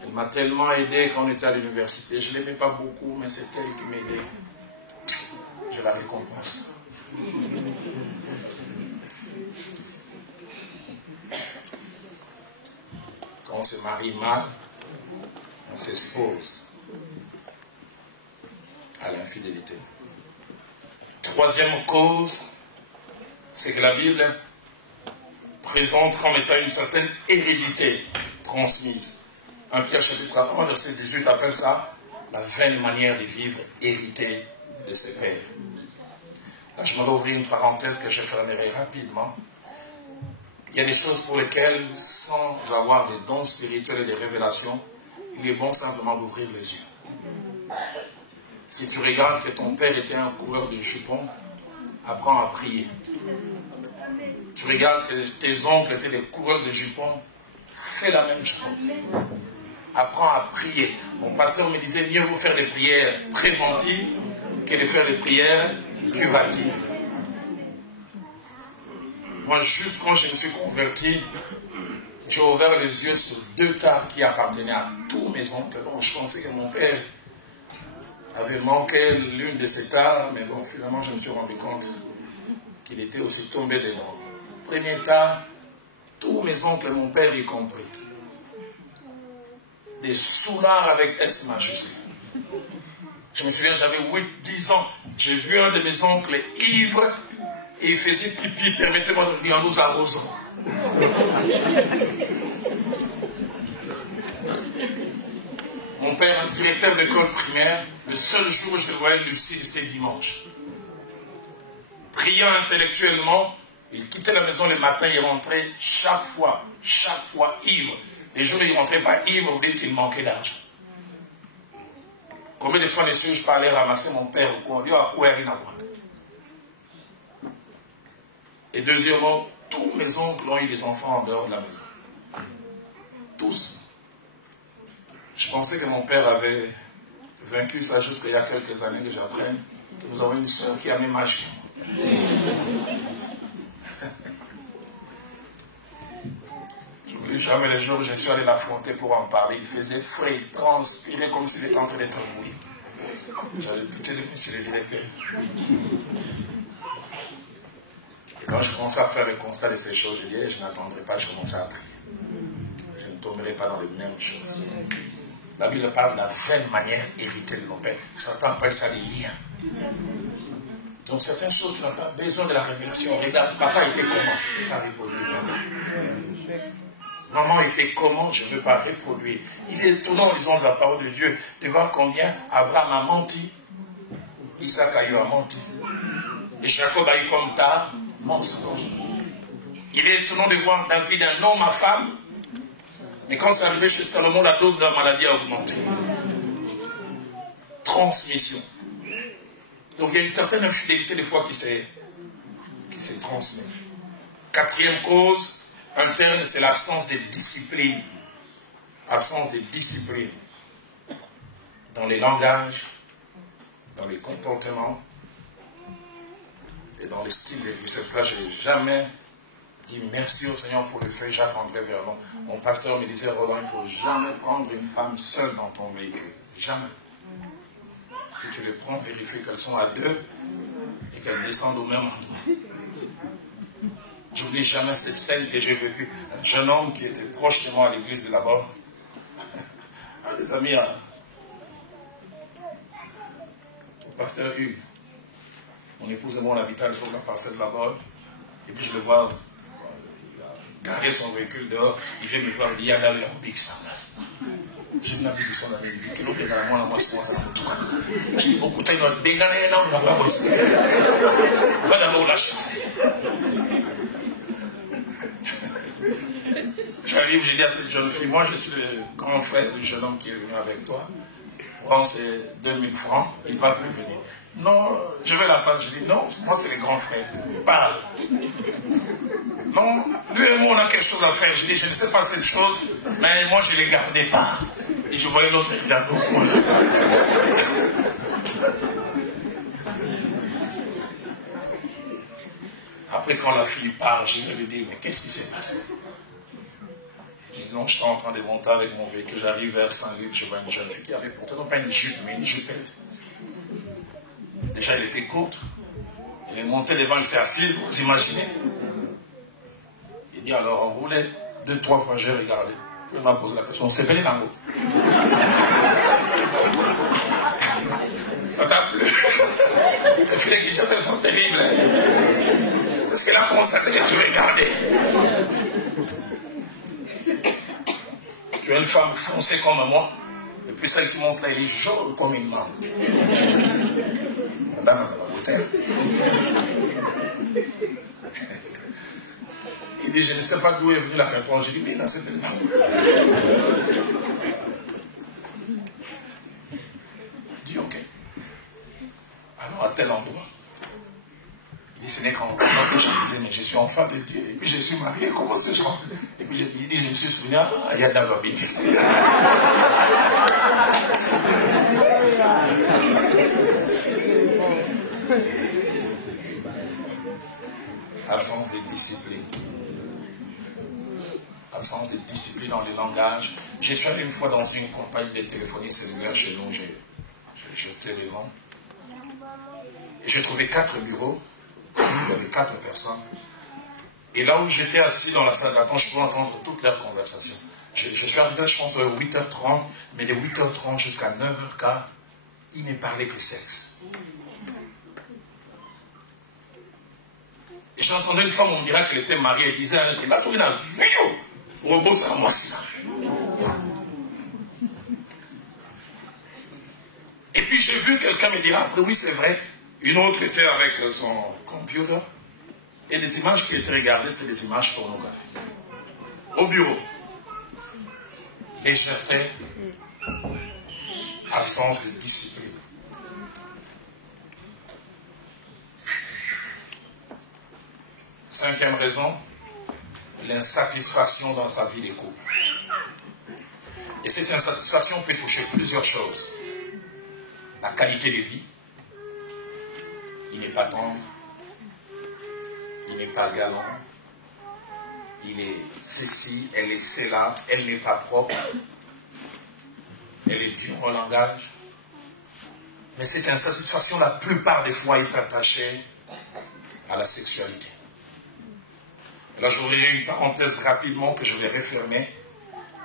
Elle m'a tellement aidé quand on était à l'université. Je ne l'aimais pas beaucoup, mais c'est elle qui m'aidait. Je la récompense. Quand on se marie mal, on s'expose à l'infidélité. Troisième cause, c'est que la Bible présente comme étant une certaine hérédité transmise. 1 Pierre chapitre 1, verset 18 appelle ça la vaine manière de vivre héritée de ses pères. Là, je m'en vais ouvrir une parenthèse que je fermerai rapidement. Il y a des choses pour lesquelles, sans avoir des dons spirituels et des révélations, il est bon simplement d'ouvrir les yeux. Si tu regardes que ton père était un coureur de jupons, apprends à prier. Tu regardes que tes oncles étaient des coureurs de jupons, fais la même chose. Apprends à prier. Mon pasteur me disait, mieux vaut faire des prières préventives que de faire des prières curatives. Moi, juste quand je me suis converti, j'ai ouvert les yeux sur 2 tares qui appartenaient à tous mes oncles. Bon, je pensais que mon père avait manqué l'une de ces tares, mais bon, finalement, je me suis rendu compte qu'il était aussi tombé dedans. Premier tard, tous mes oncles, mon père y compris. Des soulards avec S majuscule. Je me souviens, j'avais 8-10 ans. J'ai vu un de mes oncles ivre et il faisait pipi. Permettez-moi de dire, en nous arrosant. Mon père, un directeur d'école primaire, le seul jour où je le voyais lucide, c'était dimanche. Brillant intellectuellement, il quittait la maison le matin, il rentrait chaque fois ivre. Les jours où il ne rentrait pas ivre, vous dites qu'il manquait d'argent. Combien de fois, je parlais ramasser mon père au coin, il dit, à quoi il n'a pas. deuxièmement, tous mes oncles ont eu des enfants en dehors de la maison. Tous. Je pensais que mon père avait vaincu ça jusqu'il y a quelques années que j'apprenne. Nous avons une soeur qui a même âge que moi. Je n'oublie jamais le jour où je suis allé l'affronter pour en parler. Il faisait frais, il transpirait comme s'il était en train d'être bouilli. J'avais pitié de monsieur le directeur. Et quand je commençais à faire le constat de ces choses, je disais, je n'attendrai pas, je commençais à prier. Je ne tomberai pas dans les mêmes choses. La Bible parle de la vaine manière héritée de nos pères. Certains appellent ça les liens. Donc certaines choses, tu n'as pas besoin de la révélation. Regarde, papa était comment? Je ne peux pas reproduire maman. Maman était comment? Je ne peux pas reproduire. Il est étonnant, en lisant la parole de Dieu, de voir combien Abraham a menti, Isaac a eu à mentir, et Jacob a eu comme tard mensonge. Il est étonnant de voir David, un homme à femme, mais quand c'est arrivé chez Salomon, la dose de la maladie a augmenté. Transmission. Donc il y a une certaine infidélité des fois qui s'est transmise. Quatrième cause interne, c'est l'absence de discipline. Absence de discipline. Dans les langages, dans les comportements et dans les styles de vie. Cette fois, je n'ai jamais dit merci au Seigneur pour le fait, j'apprendrai vers l'homme. Mon pasteur me disait, Roland, il ne faut jamais prendre une femme seule dans ton véhicule. Jamais. Si tu les prends, vérifie qu'elles sont à deux et qu'elles descendent au même endroit. J'oublie jamais cette scène que j'ai vécue. Un jeune homme qui était proche de moi à l'église de là-bas. Un des amis, au pasteur Hugues. Mon épouse et moi, on habitait à l'époque la parcelle là-bas. Et puis je le vois, il a garé son véhicule dehors. Il vient me voir, il dit, il y a dans le Rubik ça. J'ai une amie de son ami, il dit, quel autre est dans la moi, c'est moi, ça m'a tout cadeau. Je dis, beaucoup de temps, il doit dégainer, non, on va pas expliquer. Va d'abord la chasser. J'arrive, j'ai dit à cette jeune fille, moi je suis le grand frère du jeune homme qui est venu avec toi. Prends ces 2000 francs, il ne va plus venir. Non, je vais l'attendre. Je dis, non, moi c'est le grand frère. Parle. Non, lui et moi on a quelque chose à faire. Je dis, je ne sais pas cette chose, mais moi je ne les gardais pas. Et je voyais l'autre regarder au coin. Après quand la fille part, je vais lui dire, mais qu'est-ce qui s'est passé? Je dis, non, j'étais en train de monter avec mon véhicule, j'arrive vers Saint-Luc, je vois une jeune fille qui avait pourtant non pas une jupe, mais une jupette. Déjà, elle était courte. Elle est montée devant, elle s'est assise, vous imaginez? Il dit, alors, on roulait 2-3 fois, j'ai regardé. Puis il m'a posé la question, c'est venu là-haut. Ça t'a plu? Les filles d'église, elles sont terribles. Est-ce qu'elle a constaté que tu regardais? Tu es une femme foncée comme moi, et puis celle qui monte là, elle est jaune comme une mangue. Madame, ça va voter. Il dit, je ne sais pas d'où est venue la réponse. Je dis, oui, dans cette élément. Il dit, ok. Alors, à tel endroit. Il dit, ce n'est qu'en rentrant que je disais, mais je suis enfant de Dieu. Et puis, je suis marié, comment est-ce que je rentre? Et puis, il dit, je me suis souvenu, il y a d'abord bêtise. Absence de discipline. Absence de discipline dans les langages. Je suis allé une fois dans une compagnie de téléphonie cellulaire chez nous. J'ai jeté les noms. Et j'ai trouvé 4 bureaux. Il y avait 4 personnes. Et là où j'étais assis dans la salle d'attente, je pouvais entendre toutes leurs conversations. Je suis arrivé, je pense, à 8h30, mais de 8h30 jusqu'à 9h15, ils ne parlaient que sexe. Et j'ai entendu une femme, on me dirait qu'elle était mariée, elle disait, il m'a sauvé un vieux robot, c'est à moi, c'est là. Et puis j'ai vu quelqu'un me dire, après, oui, c'est vrai, une autre était avec son computer, et les images qui étaient regardées, c'était des images pornographiques. Au bureau. Légèreté, absence de discipline. Cinquième raison, l'insatisfaction dans sa vie de couple. Et cette insatisfaction peut toucher plusieurs choses. La qualité de vie. Il n'est pas tendre. Il n'est pas galant. Il est ceci, elle est cela, elle n'est pas propre. Elle est dure au langage. Mais cette insatisfaction, la plupart des fois, est attachée à la sexualité. Et là, j'ouvrirai une parenthèse rapidement que je vais refermer.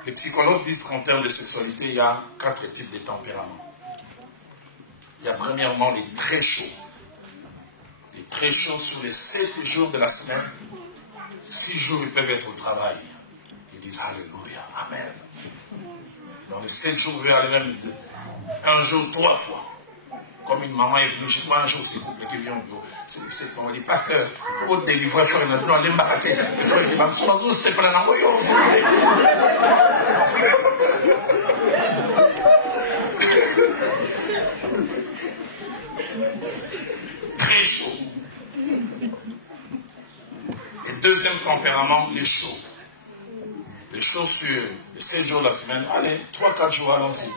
Les psychologues disent qu'en termes de sexualité, il y a 4 types de tempéraments. Il y a premièrement les très chauds. Les très chauds sur les 7 jours de la semaine. 6 jours, ils peuvent être au travail. Ils disent Alléluia, Amen. Dans les 7 jours, vous allez même un jour, 3 fois. Comme une maman est venue chez moi un jour, c'est couple qui vient au bureau. C'est comme dit, pasteur, vous délivrez, frère, non, les marathés, les frères, les mamans, c'est pas la très chaud. Et deuxième tempérament, les chauds. Les chauds sur les 7 jours de la semaine, allez, 3-4 jours, allons-y.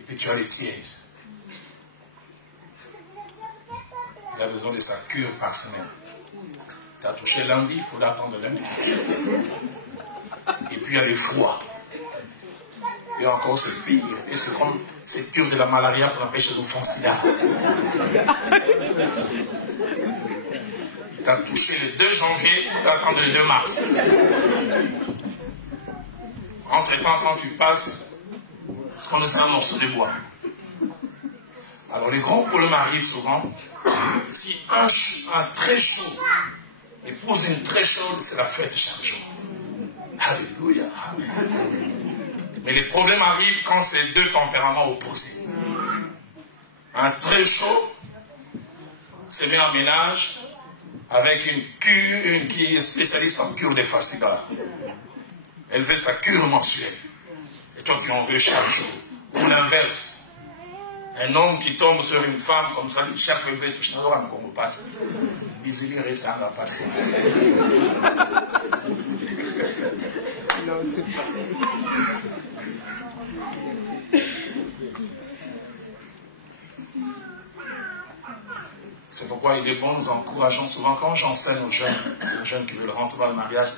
Et puis tu as les tièdes. Il a besoin de sa cure par semaine. Tu as touché lundi, il faut l'attendre lundi. Et puis il y a les froids. Et encore c'est pire. Et c'est comme cette cure de la malaria pour empêcher de faire sida. Tu as touché le 2 janvier, il faut attendre le 2 mars. Entre-temps, quand tu passes, ce qu'on appelle un morceau de bois. Alors les grands problèmes arrivent souvent. Si un très chaud épouse une très chaude, c'est la fête chaque jour. Alléluia. Mais les problèmes arrivent quand c'est 2 tempéraments opposés. Un très chaud se met en ménage avec une qui est spécialiste en cure des fascidas. Elle veut sa cure mensuelle. Et toi, tu en veux chaque jour. Ou l'inverse. Un homme qui tombe sur une femme comme ça, chaque fois il veut toucher un homme comme on passe. Bisili, ça va passer. Non, c'est pas. C'est pourquoi il est bon, nous encourageons souvent, quand j'enseigne aux jeunes qui veulent rentrer dans le mariage,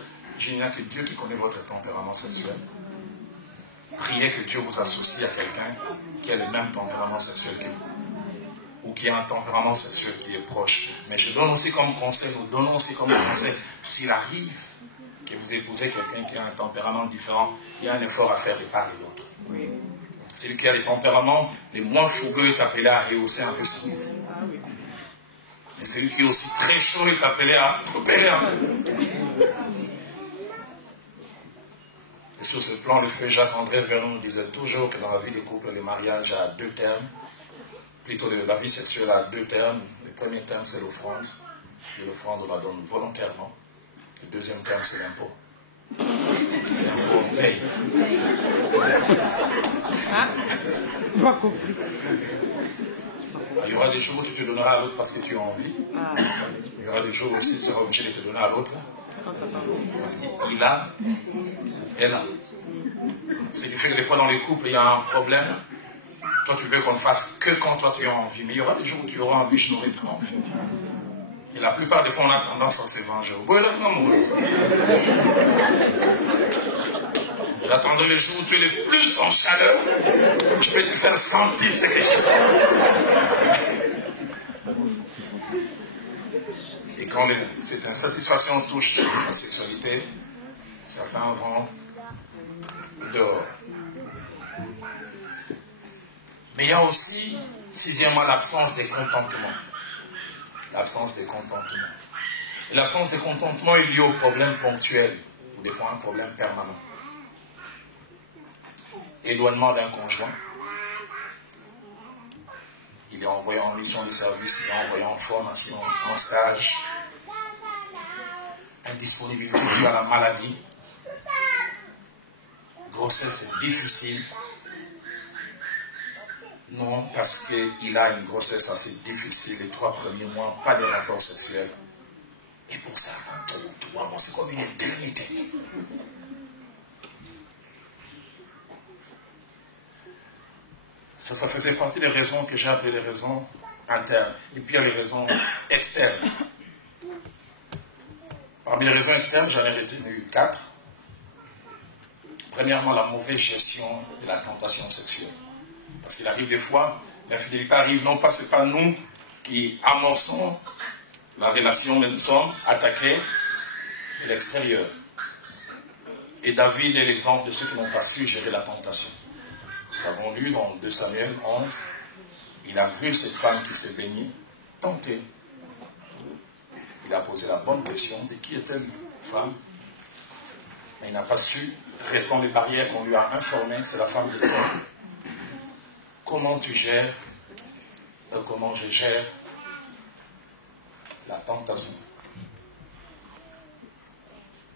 il n'y a que Dieu qui connaît votre tempérament sexuel. Priez que Dieu vous associe à quelqu'un qui a le même tempérament sexuel que vous. Ou qui a un tempérament sexuel qui est proche. Mais je donne aussi comme conseil, nous donnons aussi comme conseil, s'il arrive que vous épousez quelqu'un qui a un tempérament différent, il y a un effort à faire de part et d'autre. Oui. Celui qui a les tempéraments les moins fougueux est appelé à rehausser un peu son niveau. Mais celui qui est aussi très chaud est appelé à opérer un peu. Et sur ce plan, le feu Jacques-André Vernon nous disait toujours que dans la vie des couples, le mariage a 2 termes. Plutôt la vie sexuelle a 2 termes. Le premier terme, c'est l'offrande. Et l'offrande, on la donne volontairement. Le deuxième terme, c'est l'impôt. L'impôt, on paye. Hein? Pas compris. Il y aura des jours où tu te donneras à l'autre parce que tu as envie. Il y aura des jours aussi où tu seras obligé de te donner à l'autre parce qu'il a, elle a. Ce qui fait que des fois dans les couples, il y a un problème. Toi, tu veux qu'on ne fasse que quand toi tu as envie. Mais il y aura des jours où tu auras envie, je n'aurai pas envie. Et la plupart des fois, on a tendance à se venger. J'attendrai le jour où tu es le plus en chaleur. Je peux te faire sentir ce que j'ai senti. Et quand cette insatisfaction touche la sexualité, certains vont dehors. Mais il y a aussi, 6e, l'absence de contentement. L'absence de contentement. Et l'absence de contentement est liée au problème ponctuel, ou des fois un problème permanent. Éloignement d'un conjoint. Il est envoyé en mission de service, il est envoyé en formation, en stage. Indisponibilité due à la maladie. Grossesse difficile. Non, parce qu'il a une grossesse assez difficile, les 3 premiers mois, pas de rapport sexuel. Et pour certains, 3 mois, c'est comme une éternité. Ça faisait partie des raisons que j'ai appelées les raisons internes. Et puis il y a les raisons externes. Parmi les raisons externes, j'en ai retenu 4. Premièrement, la mauvaise gestion de la tentation sexuelle. Parce qu'il arrive des fois, l'infidélité arrive, non pas c'est pas nous qui amorçons la relation, mais nous sommes attaqués de l'extérieur. Et David est l'exemple de ceux qui n'ont pas su gérer la tentation. Nous l'avons lu dans 2 Samuel 11. Il a vu cette femme qui s'est baignée, tentée. Il a posé la bonne question de qui est-elle, femme? Mais il n'a pas su, restant les barrières qu'on lui a informées, c'est la femme de toi. Comment tu gères, comment je gère la tentation?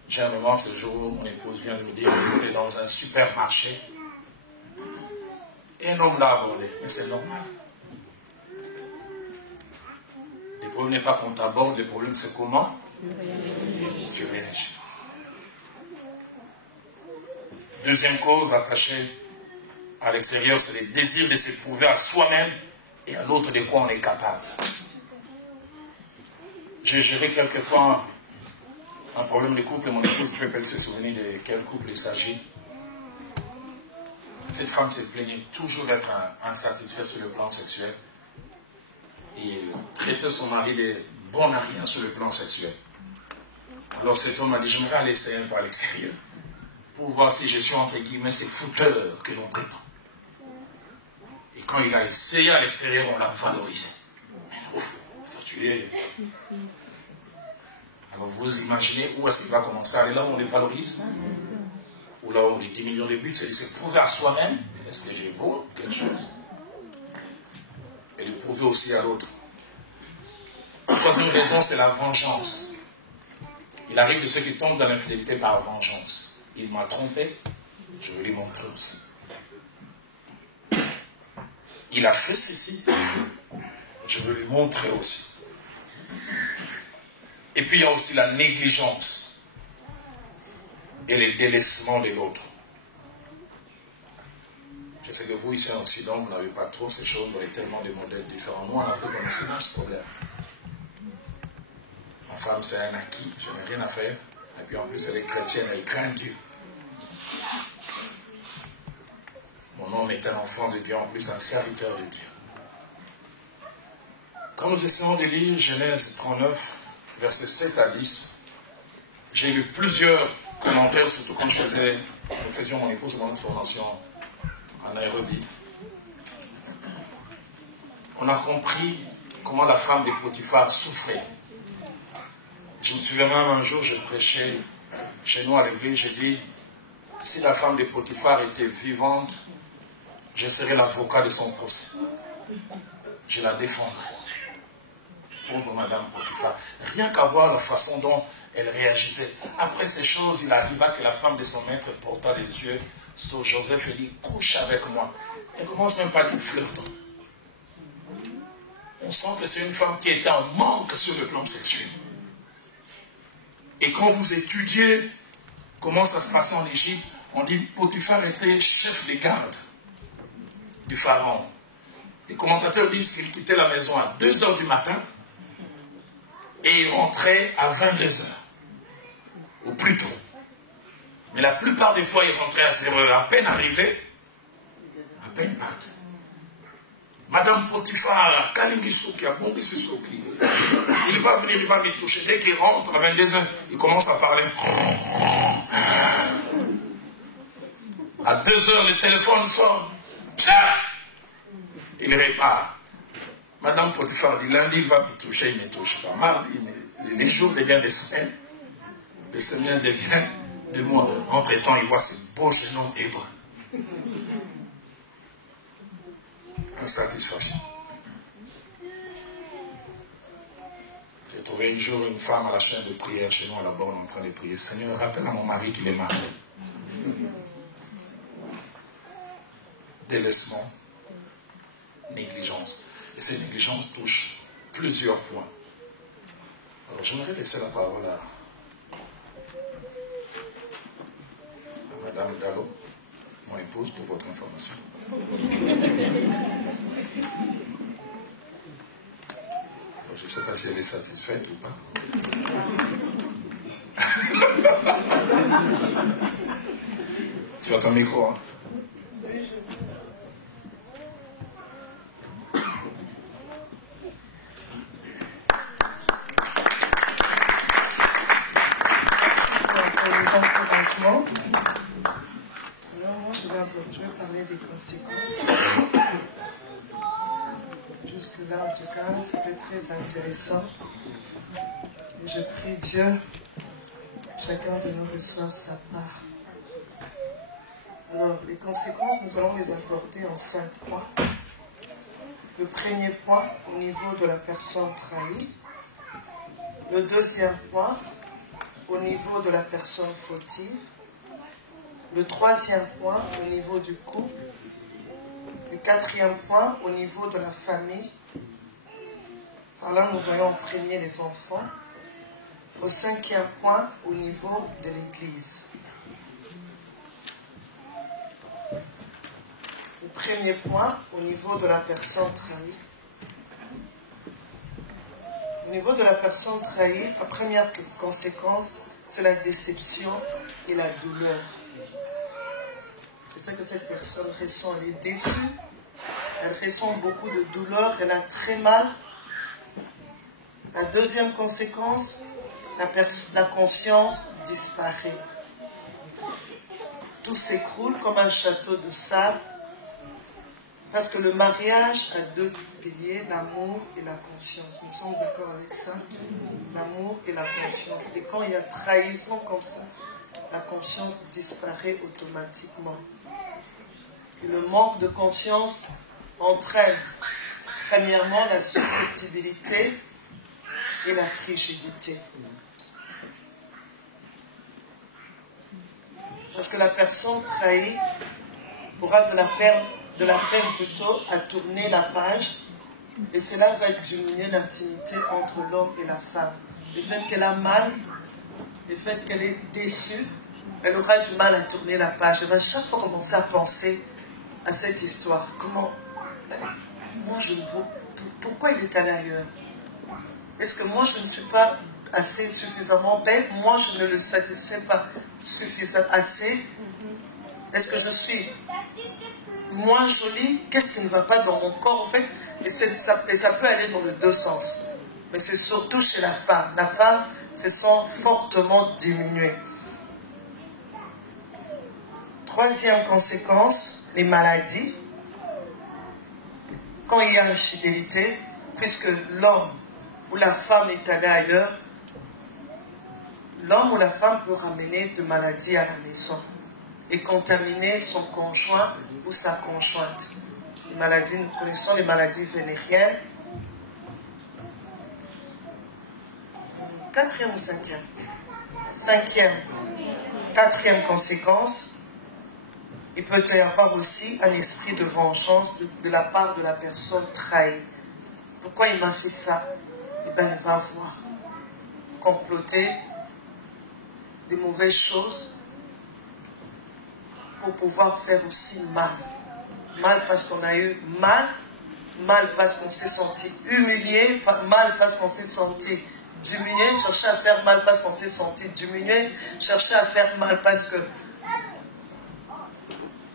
J'ai un moment, ce jour, mon épouse vient de me dire qu'on est dans un supermarché. Et un homme l'a abordé, mais c'est normal. Le problème n'est pas qu'on t'aborde, le problème c'est comment tu réagis. Deuxième cause attachée à l'extérieur, c'est le désir de s'éprouver à soi-même et à l'autre de quoi on est capable. J'ai géré quelquefois un problème de couple et mon épouse peut peut-être se souvenir de quel couple il s'agit. Cette femme s'est plaignée toujours d'être insatisfaite sur le plan sexuel et traitait son mari de bon à rien sur le plan sexuel. Alors cet homme m'a dit, j'aimerais aller essayer par l'extérieur pour voir si je suis entre guillemets ces fouteurs que l'on prétend. Et quand il a essayé à l'extérieur, on l'a valorisé. Alors vous imaginez où est-ce qu'il va commencer à aller là où on les valorise? Ou là où les 10 millions de buts, c'est prouver à soi-même, est-ce que je vaux quelque chose? Et le prouver aussi à l'autre. La troisième raison, c'est la vengeance. Il arrive de ceux qui tombent dans l'infidélité par vengeance. Il m'a trompé, je vais lui montrer aussi. Il a fait ceci, je veux lui montrer aussi. Et puis il y a aussi la négligence et le délaissement de l'autre. Je sais que vous, ici en Occident, vous n'avez pas trop ces choses, vous avez tellement de modèles différents. Nous, en Afrique, on a souvent ce problème. Ma femme, c'est un acquis, je n'ai rien à faire. Et puis en plus, elle est chrétienne, elle craint Dieu. Mon homme est un enfant de Dieu, en plus un serviteur de Dieu. Quand nous essayons de lire Genèse 39, versets 7 à 10, j'ai lu plusieurs commentaires, surtout quand nous faisions mon épouse dans notre formation en Nairobi. On a compris comment la femme de Potiphar souffrait. Je me souviens même un jour, je prêchais chez nous à l'église, j'ai dit, si la femme de Potiphar était vivante, je serais l'avocat de son procès. Je la défendrais. Pauvre Madame Potiphar. Rien qu'à voir la façon dont elle réagissait. Après ces choses, il arriva que la femme de son maître porta les yeux sur Joseph et dit, couche avec moi. Elle ne commence même pas à dire flirte. On sent que c'est une femme qui est en manque sur le plan sexuel. Et quand vous étudiez comment ça se passait en Égypte, on dit Potiphar était chef de garde du pharaon. Les commentateurs disent qu'il quittait la maison à 2 h du matin et il rentrait à 22 h, ou plus tôt. Mais la plupart des fois, il rentrait à 0 h, à peine arrivé, à peine parti. Madame Potiphar, Kalingisouki, Abongisouki, il va venir, il va me toucher. Dès qu'il rentre à 22 h, il commence à parler. À 2 h, le téléphone sonne. Chef! Il répare. Madame Potiphar dit, lundi, il va me toucher, il ne me touche pas. Mardi, les jours deviennent des semaines deviennent des mois. Entre-temps, il voit ce beau jeune homme hébreu. Insatisfaction. J'ai trouvé un jour une femme à la chaîne de prière chez nous à la borne en train de prier. Seigneur, rappelle à mon mari qu'il est marié. Délaissement, négligence. Et cette négligence touche plusieurs points. Alors J'aimerais laisser la parole à Madame Gallo, mon épouse, pour votre information. Je ne sais pas si elle est satisfaite ou pas. Tu as ton micro, hein? Je vais parler des conséquences. Jusque-là, en tout cas, c'était très intéressant. Et je prie Dieu que chacun de nous reçoive sa part. Alors, les conséquences, nous allons les aborder en 5 points. Le premier point, au niveau de la personne trahie. Le deuxième point, au niveau de la personne fautive. Le troisième point, au niveau du couple. Le quatrième point, au niveau de la famille. Par là, nous voyons en premier les enfants. Au cinquième point, au niveau de l'Église. Le premier point, au niveau de la personne trahie. Au niveau de la personne trahie, la première conséquence, c'est la déception et la douleur. C'est ça que cette personne ressent. Elle est déçue, elle ressent beaucoup de douleur, elle a très mal. La deuxième conséquence, la confiance disparaît. Tout s'écroule comme un château de sable, parce que le mariage a 2 piliers, l'amour et la confiance. Nous sommes d'accord avec ça? L'amour et la confiance. Et quand il y a trahison comme ça, la confiance disparaît automatiquement. Et le manque de confiance entraîne premièrement la susceptibilité et la frigidité. Parce que la personne trahie aura de la peine plutôt à tourner la page, et cela va diminuer l'intimité entre l'homme et la femme. Le fait qu'elle a mal, le fait qu'elle est déçue, elle aura du mal à tourner la page. Elle va chaque fois commencer à penser à cette histoire. Comment moi je ne vaux, pourquoi il est allé ailleurs? Est-ce que moi je ne suis pas assez suffisamment belle? Moi je ne le satisfais pas suffisamment assez? Est-ce que je suis moins jolie? Qu'est-ce qui ne va pas dans mon corps en fait? Et ça peut aller dans les 2 sens. Mais c'est surtout chez la femme. La femme se sent fortement diminuée. Troisième conséquence, les maladies. Quand il y a infidélité, puisque l'homme ou la femme est allé ailleurs, l'homme ou la femme peut ramener de maladies à la maison et contaminer son conjoint ou sa conjointe. Les maladies, nous connaissons les maladies vénériennes. 4e ou 5e? 4e conséquence, il peut y avoir aussi un esprit de vengeance de la part de la personne trahie. Pourquoi il m'a fait ça? Eh bien, il va voir comploter des mauvaises choses pour pouvoir faire aussi mal. Mal parce qu'on a eu mal, mal parce qu'on s'est senti humilié, mal parce qu'on s'est senti diminué, chercher à faire mal parce qu'on s'est senti diminué, chercher à faire mal parce que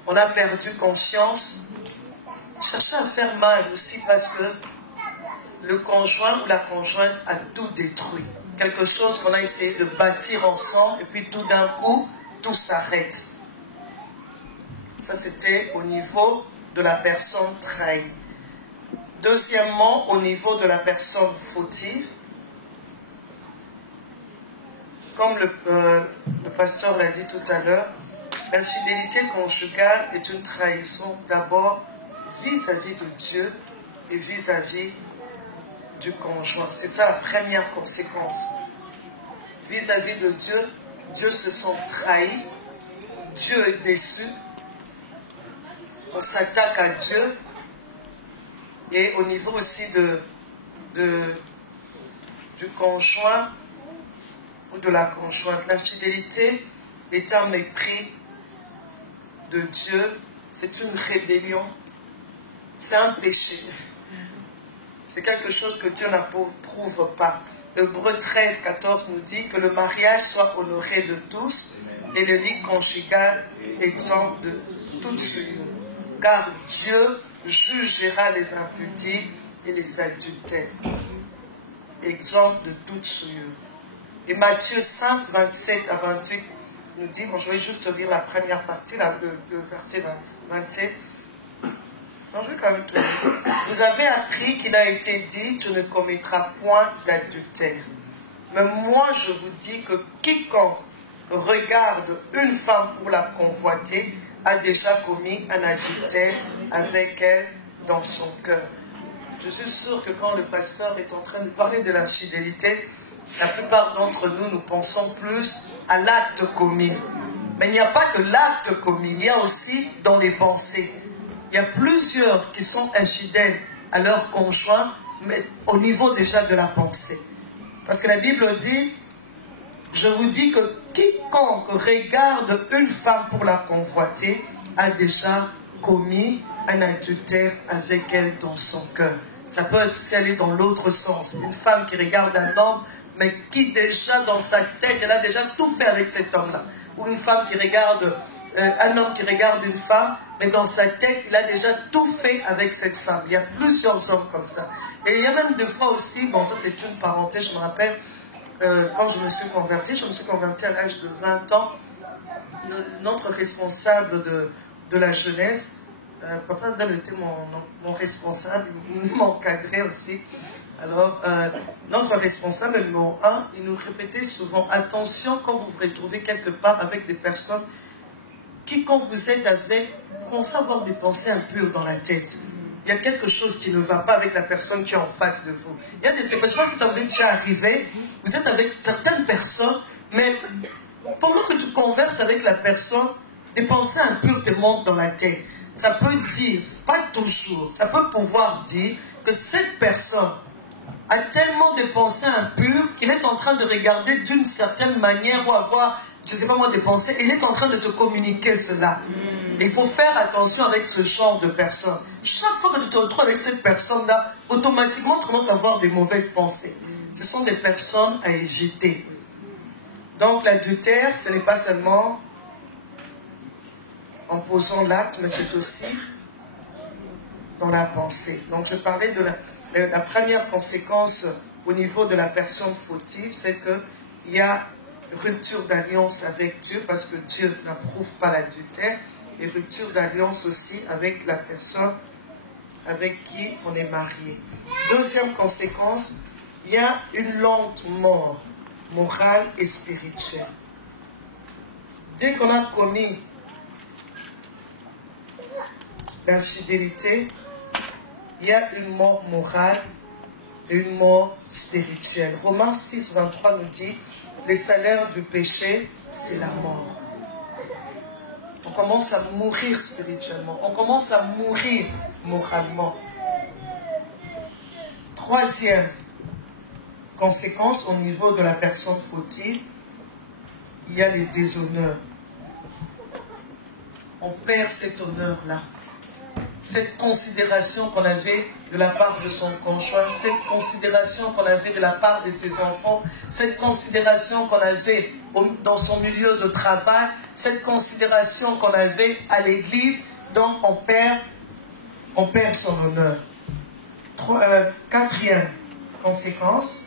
on a perdu confiance, chercher à faire mal aussi parce que le conjoint ou la conjointe a tout détruit. Quelque chose qu'on a essayé de bâtir ensemble et puis tout d'un coup, tout s'arrête. Ça, c'était au niveau de la personne trahie. Deuxièmement, au niveau de la personne fautive, comme le pasteur l'a dit tout à l'heure, l'infidélité conjugale est une trahison d'abord vis-à-vis de Dieu et vis-à-vis du conjoint. C'est ça la première conséquence. Vis-à-vis de Dieu, Dieu se sent trahi, Dieu est déçu, on s'attaque à Dieu, et au niveau aussi du conjoint, ou de la conjointe. L'infidélité est un mépris de Dieu, c'est une rébellion, c'est un péché. C'est quelque chose que Dieu n'approuve pas. Hébreux 13, 14 nous dit que le mariage soit honoré de tous et le lit conjugal exempt de toute souillure. Car Dieu jugera les impudiques et les adultères, exempt de toute souillure. Et Matthieu 5, 27 à 28 nous dit, bon, je vais juste lire la première partie, le verset 27. Non, je vais quand même te lire. Vous avez appris qu'il a été dit, tu ne commettras point d'adultère. Mais moi, je vous dis que quiconque regarde une femme pour la convoiter a déjà commis un adultère avec elle dans son cœur. Je suis sûr que quand le pasteur est en train de parler de l'infidélité, la plupart d'entre nous, nous pensons plus à l'acte commis. Mais il n'y a pas que l'acte commis, il y a aussi dans les pensées. Il y a plusieurs qui sont infidèles à leur conjoint, mais au niveau déjà de la pensée. Parce que la Bible dit, je vous dis que quiconque regarde une femme pour la convoiter a déjà commis un adultère avec elle dans son cœur. Ça peut être si elle est dans l'autre sens. Une femme qui regarde un homme, mais qui déjà dans sa tête, elle a déjà tout fait avec cet homme-là. Ou une femme qui regarde, un homme qui regarde une femme, mais dans sa tête, il a déjà tout fait avec cette femme. Il y a plusieurs hommes comme ça. Et il y a même des fois aussi, bon ça c'est une parenthèse, je me rappelle, quand je me suis converti à l'âge de 20 ans, notre responsable de la jeunesse, Papa Ndal était mon responsable, il m'encadrait aussi. Alors, notre responsable numéro 1, il nous répétait souvent, attention quand vous vous retrouvez quelque part avec des personnes qui, quand vous êtes avec, vous commencez à avoir des pensées impures dans la tête. Il y a quelque chose qui ne va pas avec la personne qui est en face de vous. Il y a des situations, je ne sais pas si ça vous est déjà arrivé, vous êtes avec certaines personnes, mais pendant que tu converses avec la personne, des pensées impures te montent dans la tête. Ça peut dire, pas toujours, ça peut pouvoir dire que cette personne a tellement de pensées impures qu'il est en train de regarder d'une certaine manière ou avoir, je ne sais pas moi, des pensées, et il est en train de te communiquer cela. Il faut faire attention avec ce genre de personnes. Chaque fois que tu te retrouves avec cette personne-là, automatiquement tu commences à avoir des mauvaises pensées. Ce sont des personnes à éviter. Donc l'adultère, ce n'est pas seulement en posant l'acte, mais c'est aussi dans la pensée. Donc je parlais de la première conséquence au niveau de la personne fautive, c'est qu'il y a rupture d'alliance avec Dieu, parce que Dieu n'approuve pas l'adultère, et rupture d'alliance aussi avec la personne avec qui on est marié. Deuxième conséquence, il y a une lente mort morale et spirituelle. Dès qu'on a commis l'infidélité, il y a une mort morale et une mort spirituelle. Romains 6, 23 nous dit, les salaires du péché, c'est la mort. On commence à mourir spirituellement, on commence à mourir moralement. Troisième conséquence au niveau de la personne fautive, il y a les déshonneurs. On perd cet honneur-là. Cette considération qu'on avait de la part de son conjoint, cette considération qu'on avait de la part de ses enfants, cette considération qu'on avait dans son milieu de travail, cette considération qu'on avait à l'église, donc on perd son honneur. Quatrième conséquence,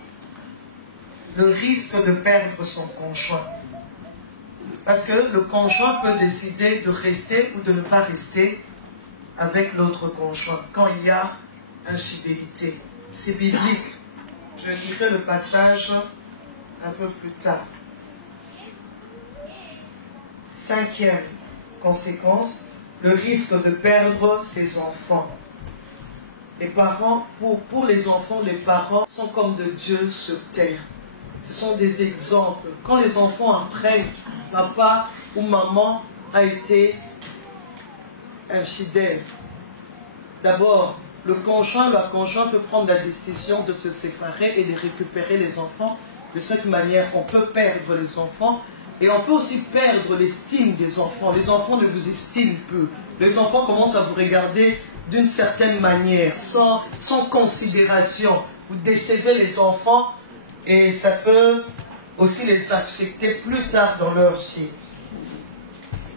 le risque de perdre son conjoint. Parce que le conjoint peut décider de rester ou de ne pas rester avec l'autre conjoint quand il y a infidélité. C'est biblique. Je lirai le passage un peu plus tard. Cinquième conséquence, le risque de perdre ses enfants. Les parents, pour les enfants, les parents sont comme de Dieu sur terre. Ce sont des exemples. Quand les enfants apprennent, papa ou maman a été infidèle. D'abord, le conjoint, la conjointe peut prendre la décision de se séparer et de récupérer les enfants de cette manière, on peut perdre les enfants et on peut aussi perdre l'estime des enfants. Les enfants ne vous estiment plus. Les enfants commencent à vous regarder d'une certaine manière, sans considération. Vous décevez les enfants et ça peut aussi les affecter plus tard dans leur vie.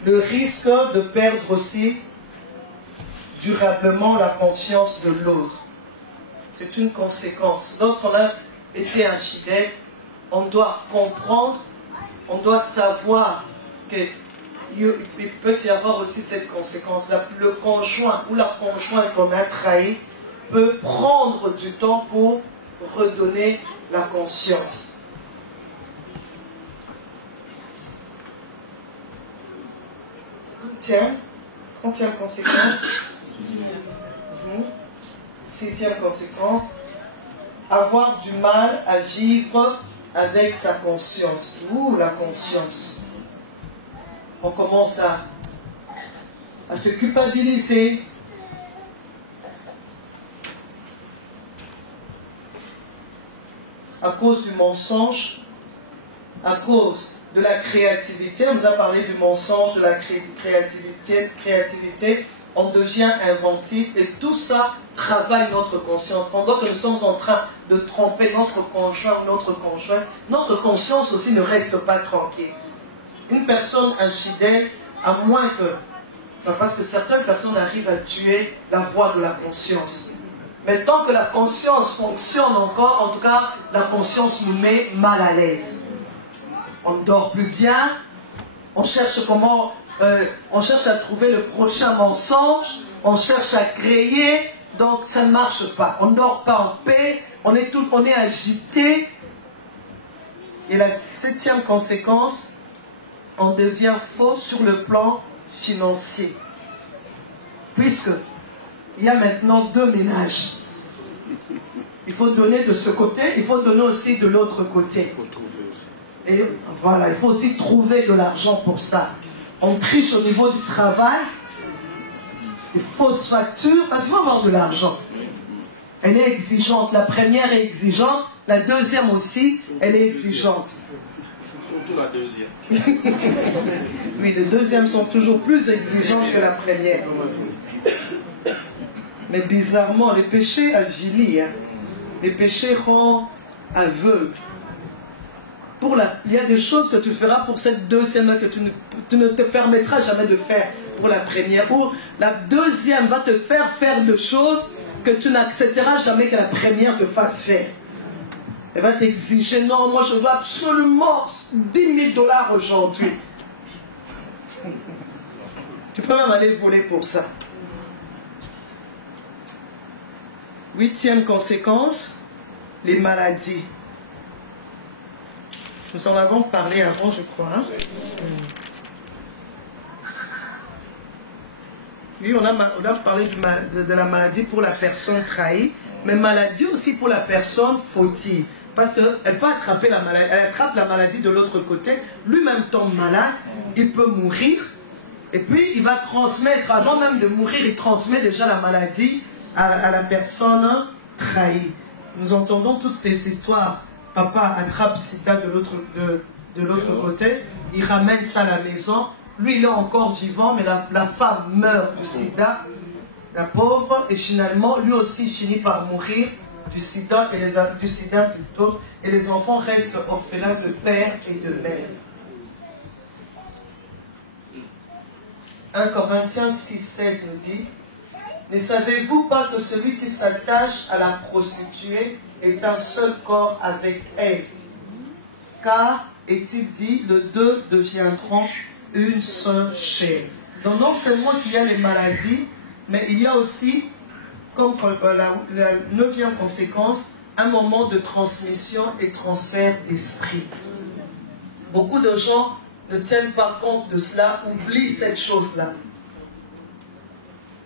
Le risque de perdre aussi durablement la conscience de l'autre. C'est une conséquence. Lorsqu'on a été infidèle, on doit comprendre, on doit savoir qu'il peut y avoir aussi cette conséquence. Le conjoint ou la conjointe qu'on a trahi peut prendre du temps pour redonner la conscience. Quantième conséquence. Sixième conséquence. Avoir du mal à vivre avec sa conscience. Ou la conscience. On commence à se culpabiliser. À cause du mensonge, à cause de la créativité. On nous a parlé du mensonge, de la créativité. On devient inventif et tout ça travaille notre conscience. Pendant que nous sommes en train de tromper notre conjoint ou notre conjointe, notre conscience aussi ne reste pas tranquille. Une personne infidèle, à moins que... Parce que certaines personnes arrivent à tuer la voix de la conscience. Mais tant que la conscience fonctionne encore, en tout cas, la conscience nous met mal à l'aise. On ne dort plus bien, on cherche on cherche à trouver le prochain mensonge, on cherche à créer, donc ça ne marche pas. On ne dort pas en paix, on est agité. Et la septième conséquence, on devient faux sur le plan financier. Puisque il y a maintenant deux ménages. Il faut donner de ce côté, il faut donner aussi de l'autre côté. Et voilà, il faut aussi trouver de l'argent pour ça. On triche au niveau du travail, des fausses factures, parce qu'il faut avoir de l'argent. Elle est exigeante, la première est exigeante, la deuxième aussi, elle est exigeante. Surtout la deuxième. Oui, les deuxièmes sont toujours plus exigeantes que la première. Mais bizarrement, les péchés avilissent, hein. Les péchés rendent aveugle. Il y a des choses que tu feras pour cette deuxième que tu ne te permettras jamais de faire pour la première. Ou la deuxième va te faire des choses que tu n'accepteras jamais que la première te fasse faire. Elle va t'exiger, non, moi je veux absolument 10 000 $ aujourd'hui. Tu peux même aller voler pour ça. Huitième conséquence, les maladies. Nous en avons parlé avant, je crois. Hein? Oui, on a parlé de la maladie pour la personne trahie, mais maladie aussi pour la personne fautive. Parce qu'elle peut attraper la maladie, elle attrape la maladie de l'autre côté, lui-même tombe malade, il peut mourir, et puis il va transmettre, avant même de mourir, il transmet déjà la maladie à la personne trahie. Nous entendons toutes ces histoires. Papa attrape le sida de l'autre côté, il ramène ça à la maison, lui il est encore vivant, mais la femme meurt du sida, la pauvre, et finalement lui aussi finit par mourir du sida, et les enfants restent orphelins de père et de mère. 1 Corinthiens 6,16 nous dit: ne savez-vous pas que celui qui s'attache à la prostituée est un seul corps avec elle? Car, est-il dit, les deux deviendront une seule chair. Donc non seulement qu'il y a les maladies, mais il y a aussi, comme la neuvième conséquence, un moment de transmission et transfert d'esprit. Beaucoup de gens ne tiennent pas compte de cela, oublient cette chose-là.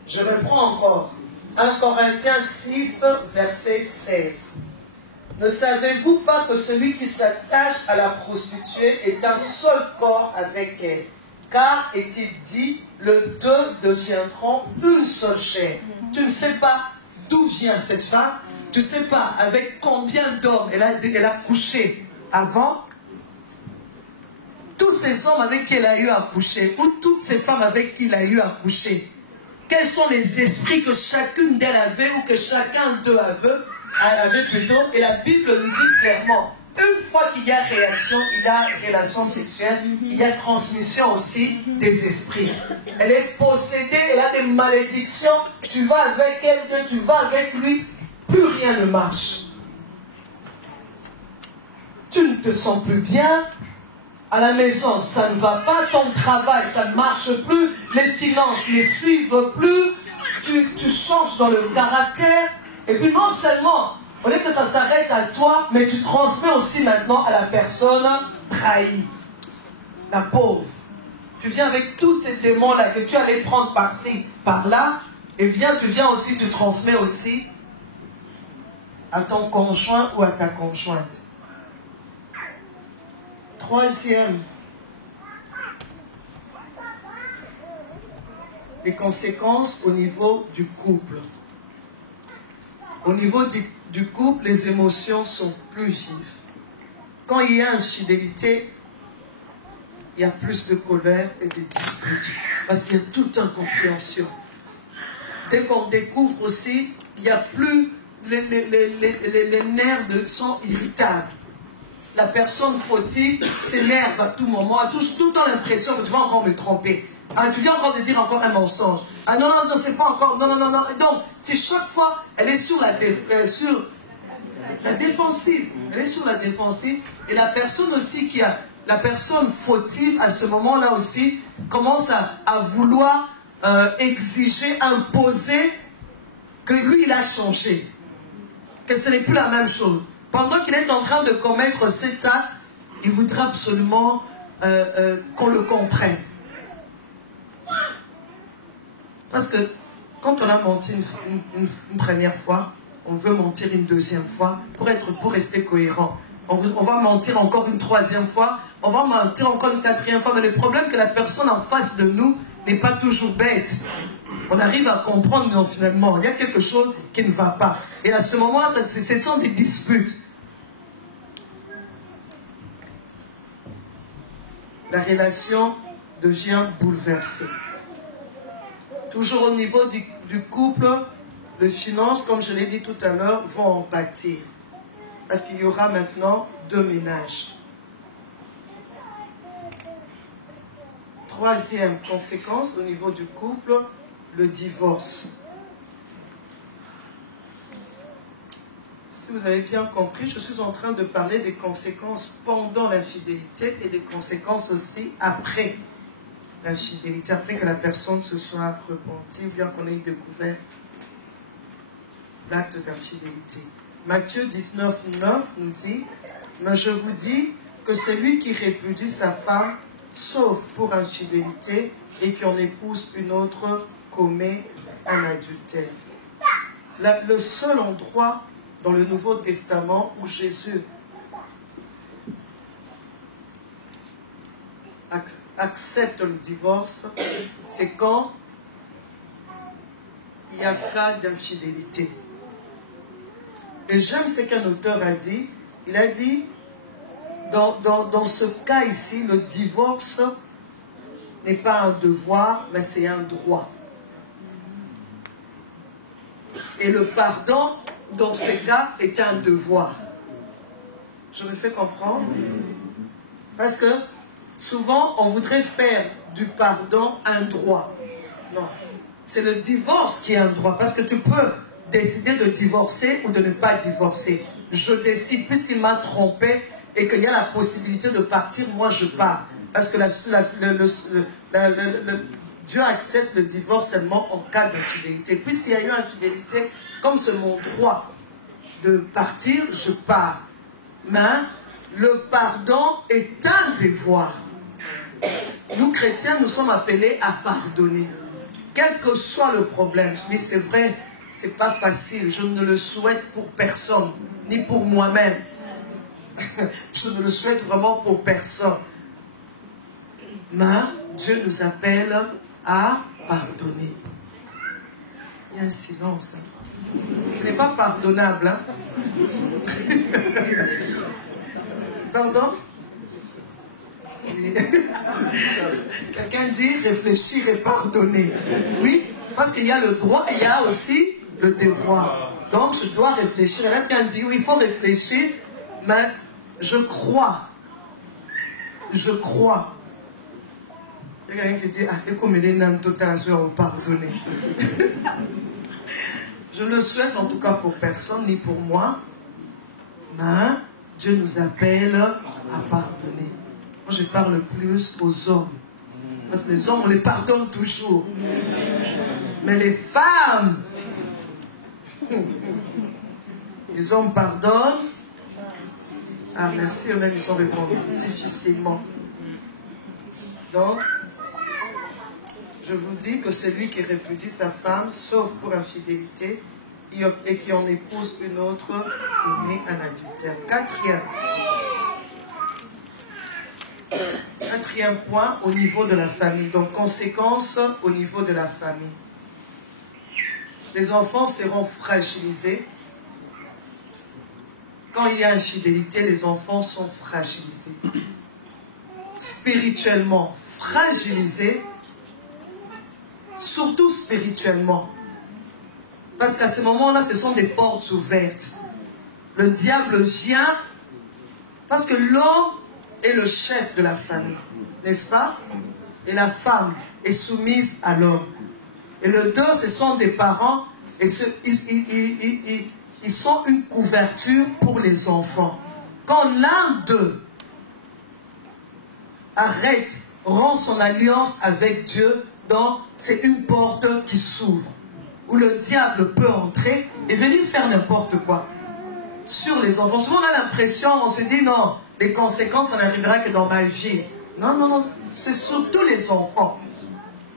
Je reprends encore. 1 Corinthiens 6, verset 16. Ne savez-vous pas que celui qui s'attache à la prostituée est un seul corps avec elle? Car, est-il dit, les deux deviendront une seule chair. Tu ne sais pas d'où vient cette femme. Tu ne sais pas avec combien d'hommes elle a couché avant, tous ces hommes avec qui elle a eu à coucher, ou toutes ces femmes avec qui il a eu à coucher, quels sont les esprits que chacune d'elles avait, ou que chacun d'eux avait plutôt, et la Bible nous dit clairement, une fois qu'il y a réaction, il y a relation sexuelle, il y a transmission aussi des esprits. Elle est possédée, elle a des malédictions, tu vas avec elle, tu vas avec lui, plus rien ne marche. Tu ne te sens plus bien, à la maison ça ne va pas, ton travail ça ne marche plus, les finances ne suivent plus, tu changes dans le caractère, et puis non seulement, au lieu que ça s'arrête à toi, mais tu transmets aussi maintenant à la personne trahie, la pauvre. Tu viens avec tous ces démons-là que tu allais prendre par-ci, par-là, et tu viens aussi, tu transmets aussi à ton conjoint ou à ta conjointe. Troisième, les conséquences au niveau du couple. Au niveau du couple, les émotions sont plus vives. Quand il y a infidélité, il y a plus de colère et de disputes. Parce qu'il y a toute incompréhension. Dès qu'on découvre aussi, il n'y a plus... Les nerfs sont irritables. La personne fautive s'énerve à tout moment, a tout le temps l'impression que tu vas encore me tromper. Ah, tu viens encore de dire encore un mensonge. Ah non, non, non, c'est pas encore... Non, non, non, non. Donc, c'est chaque fois, elle est sur la défensive. Elle est sur la défensive. Et la personne aussi qui a... La personne fautive, à ce moment-là aussi, commence à vouloir exiger, imposer que lui, il a changé. Que ce n'est plus la même chose. Pendant qu'il est en train de commettre cet acte, il voudrait absolument qu'on le comprenne. Parce que quand on a menti une première fois, on veut mentir une deuxième fois pour rester cohérent. On va mentir encore une troisième fois, on va mentir encore une quatrième fois, mais le problème est que la personne en face de nous n'est pas toujours bête. On arrive à comprendre, mais finalement, il y a quelque chose qui ne va pas. Et à ce moment-là, ce sont des disputes. La relation devient bouleversée. Toujours au niveau du couple, les finances, comme je l'ai dit tout à l'heure, vont en pâtir. Parce qu'il y aura maintenant 2 ménages. Troisième conséquence au niveau du couple, le divorce. Si vous avez bien compris, je suis en train de parler des conséquences pendant l'infidélité et des conséquences aussi après l'infidélité, après que la personne se soit repentie, bien qu'on ait découvert l'acte d'infidélité. Matthieu 19, 9 nous dit, « Mais je vous dis que celui qui répudie sa femme, sauf pour infidélité, et qui en épouse une autre, commet un adultère. » Le seul endroit dans le Nouveau Testament où Jésus accepte le divorce, c'est quand il y a cas d'infidélité. Et j'aime ce qu'un auteur a dit. Il a dit, dans ce cas ici, le divorce n'est pas un devoir, mais c'est un droit. Et le pardon, dans ce cas, est un devoir. Je me fais comprendre? Parce que souvent, on voudrait faire du pardon un droit. Non. C'est le divorce qui est un droit. Parce que tu peux décider de divorcer ou de ne pas divorcer. Je décide, puisqu'il m'a trompé et qu'il y a la possibilité de partir, moi je pars. Parce que Dieu accepte le divorce seulement en cas d'infidélité. Puisqu'il y a eu infidélité, comme c'est mon droit de partir, je pars. Mais le pardon est un devoir. Nous chrétiens, nous sommes appelés à pardonner. Quel que soit le problème. Mais c'est vrai, c'est pas facile. Je ne le souhaite pour personne, ni pour moi-même. Je ne le souhaite vraiment pour personne. Mais Dieu nous appelle à pardonner. Il y a un silence. Ce n'est pas pardonnable. Hein? Pardon? Oui. Quelqu'un dit réfléchir et pardonner. Oui, parce qu'il y a le droit et il y a aussi le devoir. Donc je dois réfléchir. Quelqu'un dit oui, il faut réfléchir, mais je crois. Je crois. Il y a quelqu'un qui dit, ah, pardonner. Je le souhaite en tout cas pour personne, ni pour moi. Mais Dieu nous appelle à pardonner. Moi, je parle plus aux hommes. Parce que les hommes, on les pardonne toujours. Mais les femmes, les hommes pardonnent. Ah, merci, eux-mêmes, ils ont répondu difficilement. Donc, je vous dis que celui qui répudie sa femme, sauf pour infidélité, et qui en épouse une autre, commet un adultère. Quatrième point, au niveau de la famille. Donc, conséquence au niveau de la famille. Les enfants seront fragilisés. Quand il y a infidélité, les enfants sont fragilisés. Spirituellement fragilisés, surtout spirituellement. Parce qu'à ce moment-là, ce sont des portes ouvertes. Le diable vient parce que l'homme est le chef de la famille, n'est-ce pas? Et la femme est soumise à l'homme. Et les deux, ce sont des parents et ils sont une couverture pour les enfants. Quand l'un d'eux arrête, rend son alliance avec Dieu, donc c'est une porte qui s'ouvre, où le diable peut entrer et venir faire n'importe quoi sur les enfants. Souvent on a l'impression, on se dit non, les conséquences, ça n'arrivera que dans ma vie. Non, non, non, c'est surtout les enfants.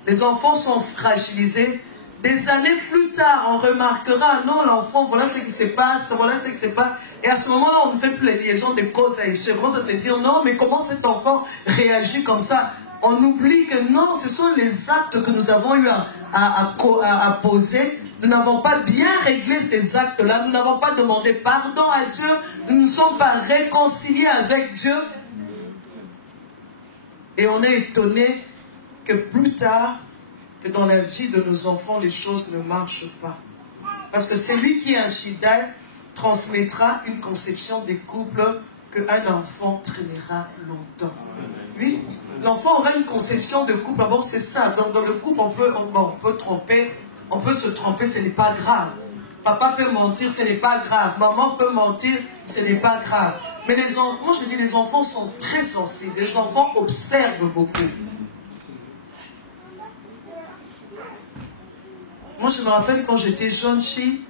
Les enfants sont fragilisés. Des années plus tard, on remarquera, non, l'enfant, voilà ce qui se passe, voilà ce qui se passe. Et à ce moment-là, on ne fait plus les liaisons de cause à effet. On va se dire, non, mais comment cet enfant réagit comme ça? On oublie que non, ce sont les actes que nous avons eu à poser. Nous n'avons pas bien réglé ces actes-là. Nous n'avons pas demandé pardon à Dieu. Nous ne sommes pas réconciliés avec Dieu. Et on est étonné que plus tard, que dans la vie de nos enfants, les choses ne marchent pas. Parce que celui qui est infidèle transmettra une conception des couples qu'un enfant traînera longtemps. Oui, l'enfant aura une conception de couple. Bon, c'est ça. Dans le couple, on peut tromper. On peut se tromper, ce n'est pas grave. Papa peut mentir, ce n'est pas grave. Maman peut mentir, ce n'est pas grave. Mais les enfants, moi je dis, les enfants sont très sensibles. Les enfants observent beaucoup. Moi, je me rappelle quand j'étais jeune fille,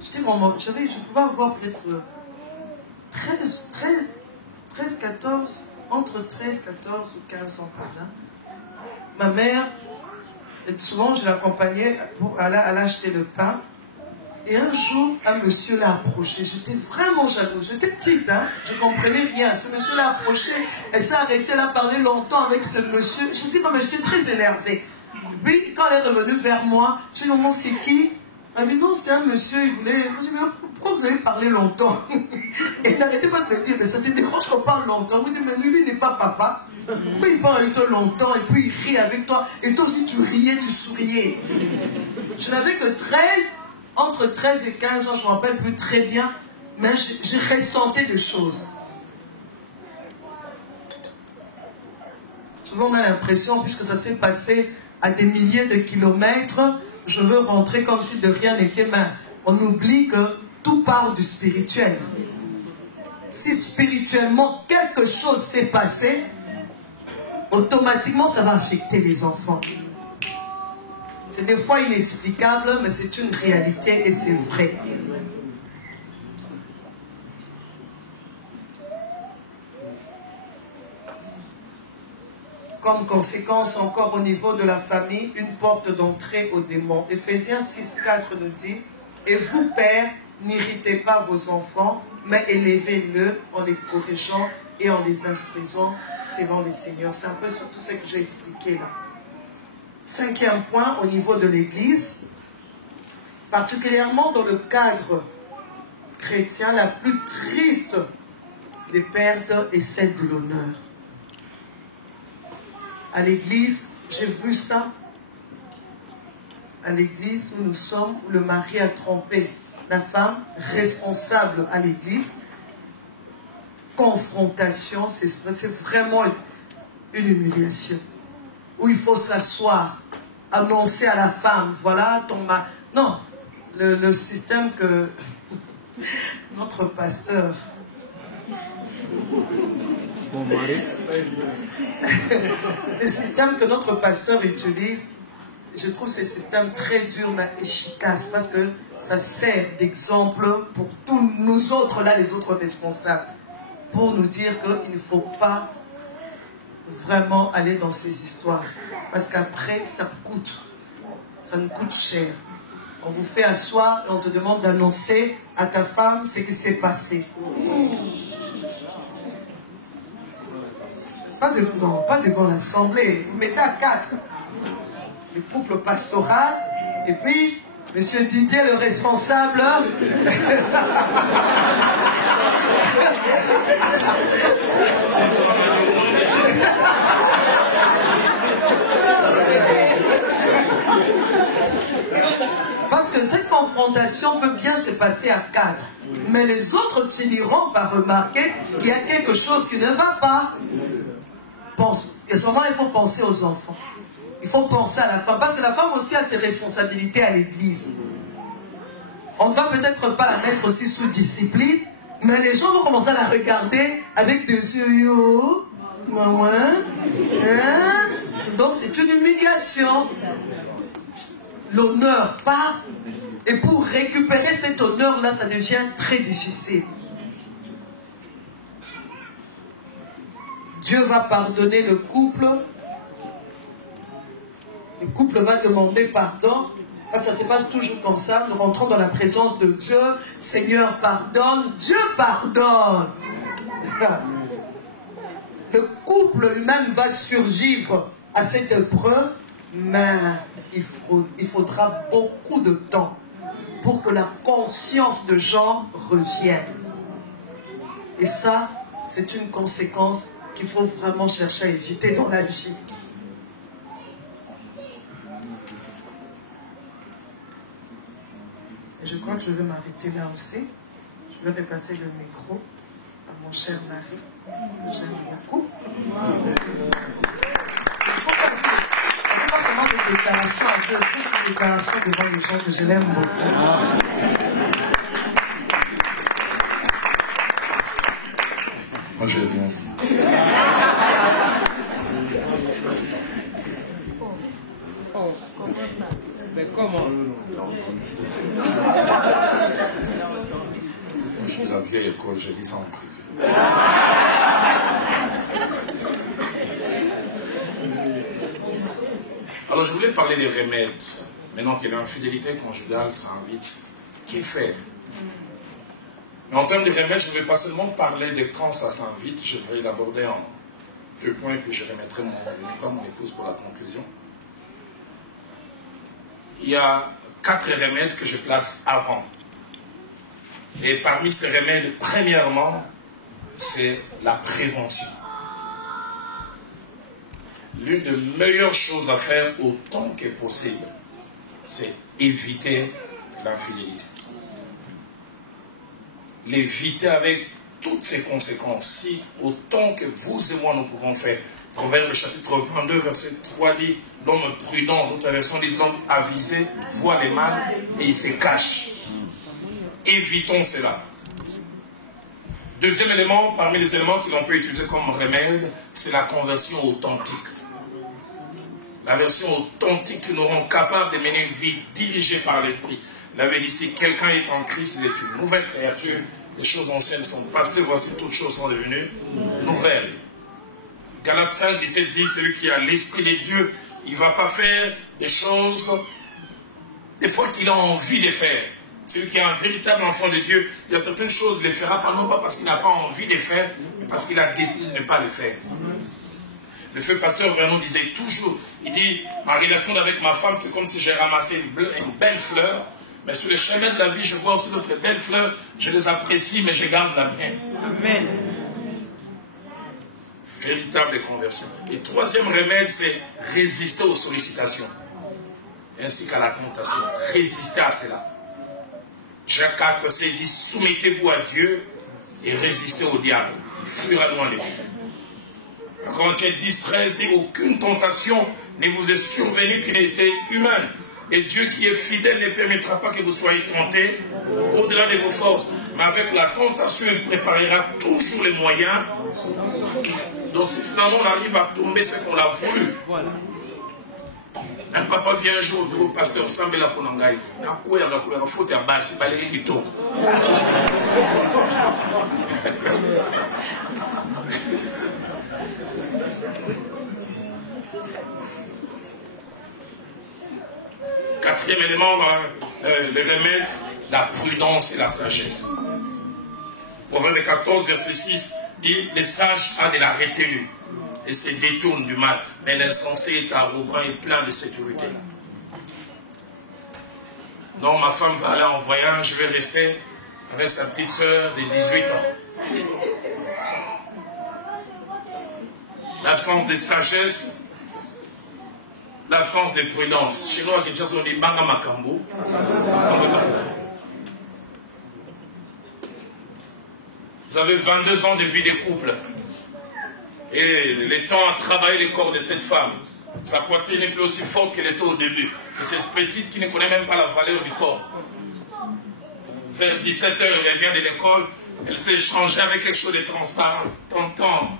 j'étais vraiment, je pouvais avoir peut-être 13, 14, entre 13, 14 ou 15 ans par là. Ma mère, souvent je l'accompagnais pour aller acheter le pain. Et un jour, un monsieur l'a approché. J'étais vraiment jalouse. J'étais petite, hein. Je ne comprenais rien. Ce monsieur l'a approché. Elle s'est arrêtée là, parler longtemps avec ce monsieur. Je ne sais pas, mais j'étais très énervée. Puis, quand elle est revenue vers moi, j'ai dit, maman, c'est qui? Elle m'a dit, non, c'est un monsieur, il voulait... Je dit, mais pourquoi vous avez parlé longtemps? Et elle n'arrêtait pas de me dire, mais ça te dérange qu'on parle longtemps? Je me dis, mais lui n'est pas papa. Puis il parle avec toi longtemps, et puis il rit avec toi. Et toi aussi, tu riais, tu souriais. Je n'avais que 13, entre 13 et 15 ans, je ne me rappelle plus très bien, mais j'ai ressenti des choses. Souvent, on a l'impression, puisque ça s'est passé à des milliers de kilomètres, je veux rentrer comme si de rien n'était, mais on oublie que tout part du spirituel. Si spirituellement quelque chose s'est passé, automatiquement ça va affecter les enfants. C'est des fois inexplicable, mais c'est une réalité et c'est vrai. Comme conséquence, encore au niveau de la famille, une porte d'entrée au démon. Éphésiens 6,4 nous dit, « Et vous, pères, n'irritez pas vos enfants, mais élevez-le en les corrigeant et en les instruisant selon le Seigneur. » C'est un peu sur tout ce que j'ai expliqué là. Cinquième point, au niveau de l'Église, particulièrement dans le cadre chrétien, la plus triste des pertes et celle de l'honneur. À l'église, j'ai vu ça. À l'église où nous sommes, où le mari a trompé la femme, responsable à l'église. Confrontation, c'est vraiment une humiliation. Où il faut s'asseoir, annoncer à la femme, voilà ton mari. Non, le système que notre pasteur... Mon mari. Le système que notre pasteur utilise, je trouve ce système très dur mais efficace parce que ça sert d'exemple pour tous nous autres, là, les autres responsables, pour nous dire qu'il ne faut pas vraiment aller dans ces histoires. Parce qu'après, ça nous coûte cher. On vous fait asseoir et on te demande d'annoncer à ta femme ce qui s'est passé. Pas devant l'assemblée, vous mettez à 4. Le couple pastoral, et puis, monsieur Didier, le responsable. Parce que cette confrontation peut bien se passer à 4. Mais les autres finiront par remarquer qu'il y a quelque chose qui ne va pas. Et à ce moment, il faut penser aux enfants. Il faut penser à la femme. Parce que la femme aussi a ses responsabilités à l'église. On ne va peut-être pas la mettre aussi sous discipline, mais les gens vont commencer à la regarder avec des yeux. Hein? Donc c'est une humiliation. L'honneur part. Et pour récupérer cet honneur-là, ça devient très difficile. Dieu va pardonner le couple. Le couple va demander pardon. Ça se passe toujours comme ça. Nous rentrons dans la présence de Dieu. Seigneur, pardonne. Dieu pardonne. Le couple lui-même va survivre à cette épreuve. Mais il faudra beaucoup de temps pour que la conscience de Jean revienne. Et ça, c'est une conséquence qu'il faut vraiment chercher à éviter dans la vie. Et je crois que je vais m'arrêter là aussi. Je vais repasser le micro à mon cher mari, que j'aime beaucoup. Il faut pas seulement des déclarations à Dieu, il faut des déclarations devant les gens que je l'aime beaucoup. Moi, j'ai bien dit. Oh, comment ça? Mais comment? Moi, je suis de la vieille école, j'ai dit ça en privé. Alors, je voulais parler des remèdes. Maintenant qu'il y a l'infidélité conjugale, ça invite. Qui fait? Mais en termes de remèdes, je ne vais pas seulement parler de quand ça s'invite, je vais l'aborder en 2 points, puis je remettrai mon épouse pour la conclusion. Il y a 4 remèdes que je place avant. Et parmi ces remèdes, premièrement, c'est la prévention. L'une des meilleures choses à faire autant que possible, c'est éviter l'infidélité. L'éviter avec toutes ses conséquences. Si autant que vous et moi nous pouvons faire. Proverbe chapitre 22, verset 3 dit, l'homme prudent, d'autres versions disent, l'homme avisé voit les mal et il se cache. Évitons cela. Dirigé élément, parmi les éléments que l'on peut utiliser comme remède, c'est la conversion authentique. La version authentique qui nous rend capable de mener une vie dirigée par l'Esprit. Il avait dit, si quelqu'un est en Christ, il est une nouvelle créature. Les choses anciennes sont passées, voici toutes choses sont devenues nouvelles. Galates 5, 17 dit, celui qui a l'Esprit de Dieu, il ne va pas faire des choses, des fois qu'il a envie de faire. Celui qui est un véritable enfant de Dieu, il y a certaines choses, il ne les fera pas, non pas parce qu'il n'a pas envie de les faire, mais parce qu'il a décidé de ne pas les faire. Le feu pasteur vraiment disait toujours, il dit, ma relation avec ma femme, c'est comme si j'ai ramassé une belle fleur, mais sur le chemin de la vie, je vois aussi d'autres belles fleurs, je les apprécie, mais je garde la mienne. Amen. véritable conversion. Et troisième remède, c'est résister aux sollicitations, ainsi qu'à la tentation. Résister à cela. Jacques 4, c'est dit, soumettez-vous à Dieu et résistez au diable. Il fuira loin de vous. Corinthiens 10, 13 dit, aucune tentation ne vous est survenue qui n'ait été humaine. Et Dieu qui est fidèle ne permettra pas que vous soyez tentés au-delà de vos forces. Mais avec la tentation, il préparera toujours les moyens. Donc si finalement on arrive à tomber, c'est qu'on l'a voulu. Un papa vient un jour au pasteur Sambela Ponangai. Il faut te bassi, balayer qui tombe. Quatrième élément, le remède, la prudence et la sagesse. Proverbe 14, verset 6 dit, les sages ont de la retenue et se détournent du mal, mais l'insensé est arrogant et plein de sécurité. Non, ma femme va aller en voyage, je vais rester avec sa petite soeur de 18 ans. L'absence de sagesse, l'absence de prudence. Chez nous, à Kinshasa, on dit Banga Makambo. Vous avez 22 ans de vie de couple. Et le temps à travailler le corps de cette femme. Sa poitrine n'est plus aussi forte qu'elle était au début. Et cette petite qui ne connaît même pas la valeur du corps. Vers 17 h, elle revient de l'école. Elle s'est échangée avec quelque chose de transparent. T'entends.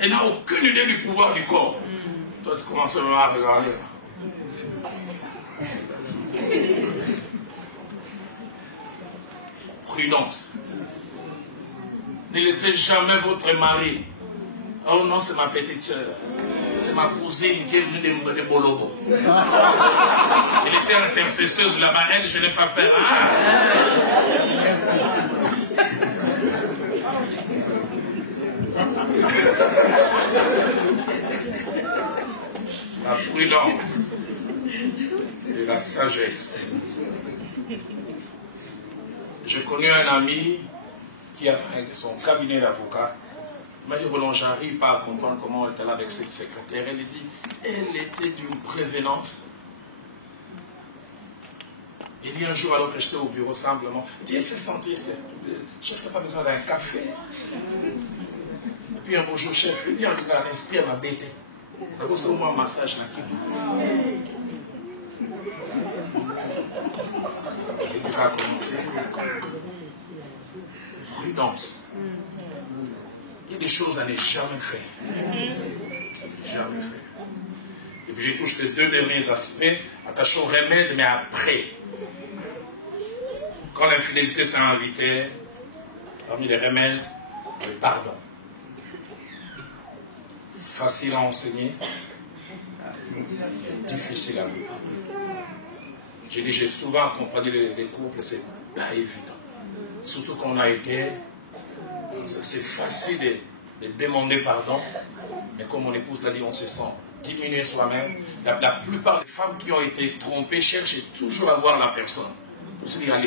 Elle n'a aucune idée du pouvoir du corps. Toi, tu commences à regarder. Prudence. Ne laissez jamais votre mari. Oh non, c'est ma petite soeur. C'est ma cousine qui est venue de Bolobo. Elle était intercesseuse là-bas. Elle, je n'ai pas peur. Ah. La prudence et la sagesse. J'ai connu un ami qui a son cabinet d'avocat. Il m'a dit, Roland, j'arrive pas à comprendre comment elle était là avec cette secrétaire. Elle dit, elle était d'une prévenance. Il dit un jour, alors que j'étais au bureau simplement, il dit, elle s'est sentie, chef, t'as pas besoin d'un café. Et puis un bonjour, chef, il dit, en tout cas, l'esprit m'a bêté. C'est au moins un massage là qui et puis ça a commencé. Prudence. Il y a des choses à ne jamais faire. Jamais faire. Et puis j'ai touché les deux derniers aspects, attachés au remède, mais après. Quand l'infidélité s'est invitée, parmi les remèdes, le pardon. Facile à enseigner, difficile à vivre. J'ai dit, j'ai souvent accompagné les couples, c'est pas évident. Surtout quand on a été, c'est facile de demander pardon, mais comme mon épouse l'a dit, on se sent diminuer soi-même. La plupart des femmes qui ont été trompées cherchent toujours à voir la personne. Pour se dire,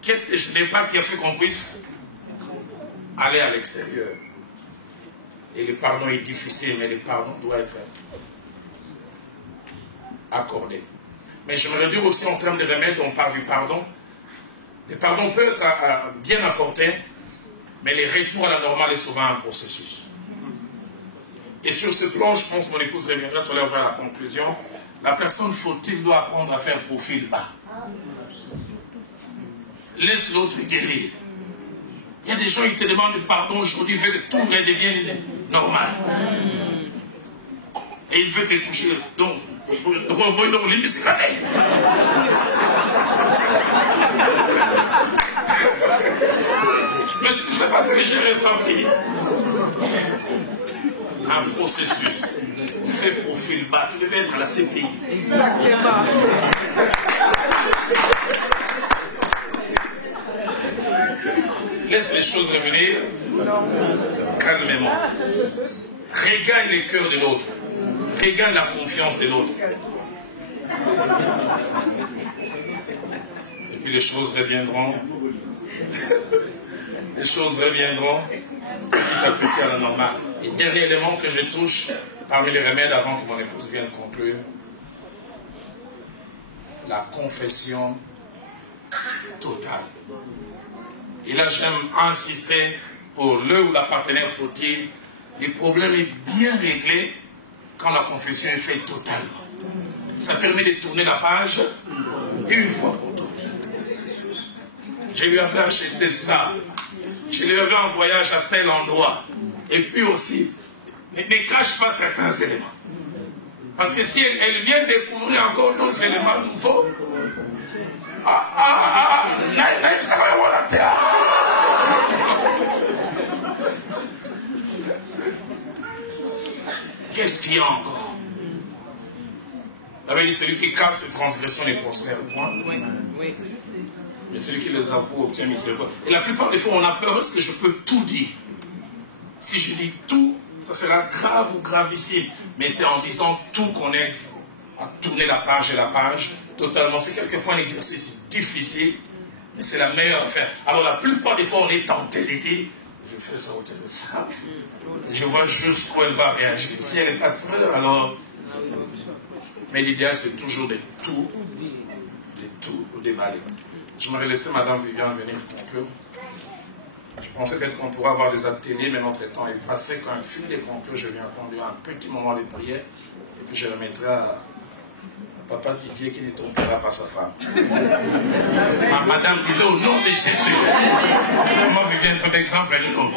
qu'est-ce que je n'ai pas qui a fait qu'on puisse aller à l'extérieur? Et le pardon est difficile, mais le pardon doit être accordé. Mais j'aimerais dire aussi en termes de remède, on parle du pardon. Le pardon peut être bien apporté, mais le retour à la normale est souvent un processus. Et sur ce plan, je pense que mon épouse reviendra tout à l'heure vers la conclusion. La personne fautive doit apprendre à faire profil bas. Laisse l'autre guérir. Il y a des gens qui te demandent du pardon aujourd'hui, ils veulent que tout redevienne normal. Et il veut te toucher. Donc, mais tu ne sais pas ce que j'ai ressenti. Un processus. Fais profil bas. Tu devais être à la CPI. Exactement. Laisse les choses revenir calmement. Regagne le cœur de l'autre. Regagne la confiance de l'autre. Et puis les choses reviendront les choses reviendront petit à petit à la normale. Et dernier élément que je touche parmi les remèdes avant que mon épouse vienne conclure, la confession totale. Et là, j'aime insister pour le ou la partenaire fautive. Le problème est bien réglé quand la confession est faite totale. Ça permet de tourner la page une fois pour toutes. Je lui avais acheté ça. Je lui avais en voyage à tel endroit. Et puis aussi, ne cache pas certains éléments. Parce que si elle vient découvrir encore d'autres éléments nouveaux, ça va y avoir la terre. Qu'est-ce qu'il y a encore? La Bible dit, celui qui cache ses transgressions les prospère point. Oui. Mais celui qui les avoue obtient miséricorde. Et la plupart des fois, on a peur parce que je peux tout dire. Si je dis tout, ça sera grave ou gravissime. Mais c'est en disant tout qu'on aide à tourner la page et la page totalement. C'est quelquefois un exercice difficile, mais c'est la meilleure affaire. Alors la plupart des fois, on est tenté de dire, je fais sortir de ça. Je vois jusqu'où elle va réagir. Si elle n'est pas très, alors... Mais l'idéal, c'est toujours de tout déballer. Je m'aurais laissé Madame Viviane venir conclure. Je pensais peut-être qu'on pourrait avoir des ateliers, mais notre temps est passé. Quand elle finit de conclure, je viens attendre un petit moment de prière, et puis je remettrai à Papa Didier qui ne trompera pas sa femme. Madame disait au nom de Jésus. Comment Viviane, peu d'exemple, elle nous.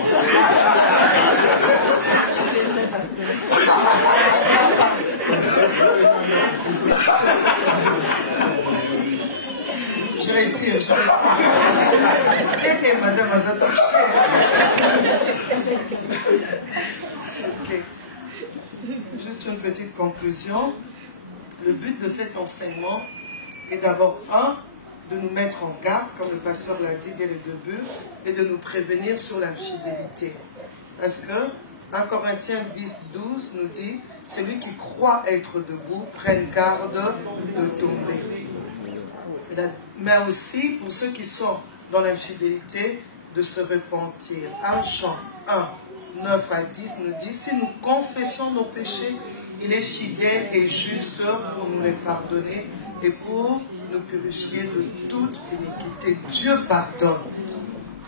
Je retire. Eh, madame, elle a touché. Ok. Juste une petite conclusion. Le but de cet enseignement est d'abord, de nous mettre en garde, comme le pasteur l'a dit dès le début, et de nous prévenir sur l'infidélité. Parce que 1 Corinthiens 10, 12 nous dit, celui qui croit être debout, prenne garde de tomber. Mais aussi, pour ceux qui sont dans l'infidélité, de se repentir. 1 Jean 1, 9 à 10 nous dit, si nous confessons nos péchés, il est fidèle et juste pour nous les pardonner et pour nous purifier de toute iniquité. Dieu pardonne.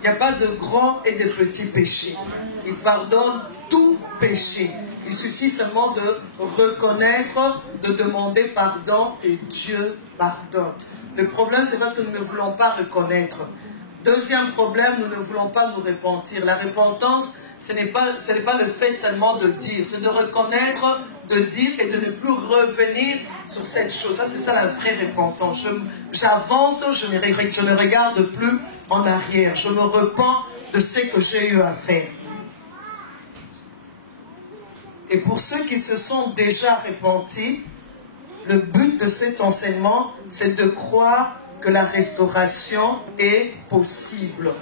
Il n'y a pas de grands et de petits péchés. Il pardonne tout péché. Il suffit seulement de reconnaître, de demander pardon et Dieu pardonne. Le problème, c'est parce que nous ne voulons pas reconnaître. Deuxième problème, nous ne voulons pas nous repentir. La repentance, ce n'est pas le fait seulement de dire, c'est de reconnaître, de dire et de ne plus revenir sur cette chose. Ça, c'est ça la vraie repentance. J'avance, je ne regarde plus en arrière. Je me repens de ce que j'ai eu à faire. Et pour ceux qui se sont déjà repentis, le but de cet enseignement, c'est de croire que la restauration est possible.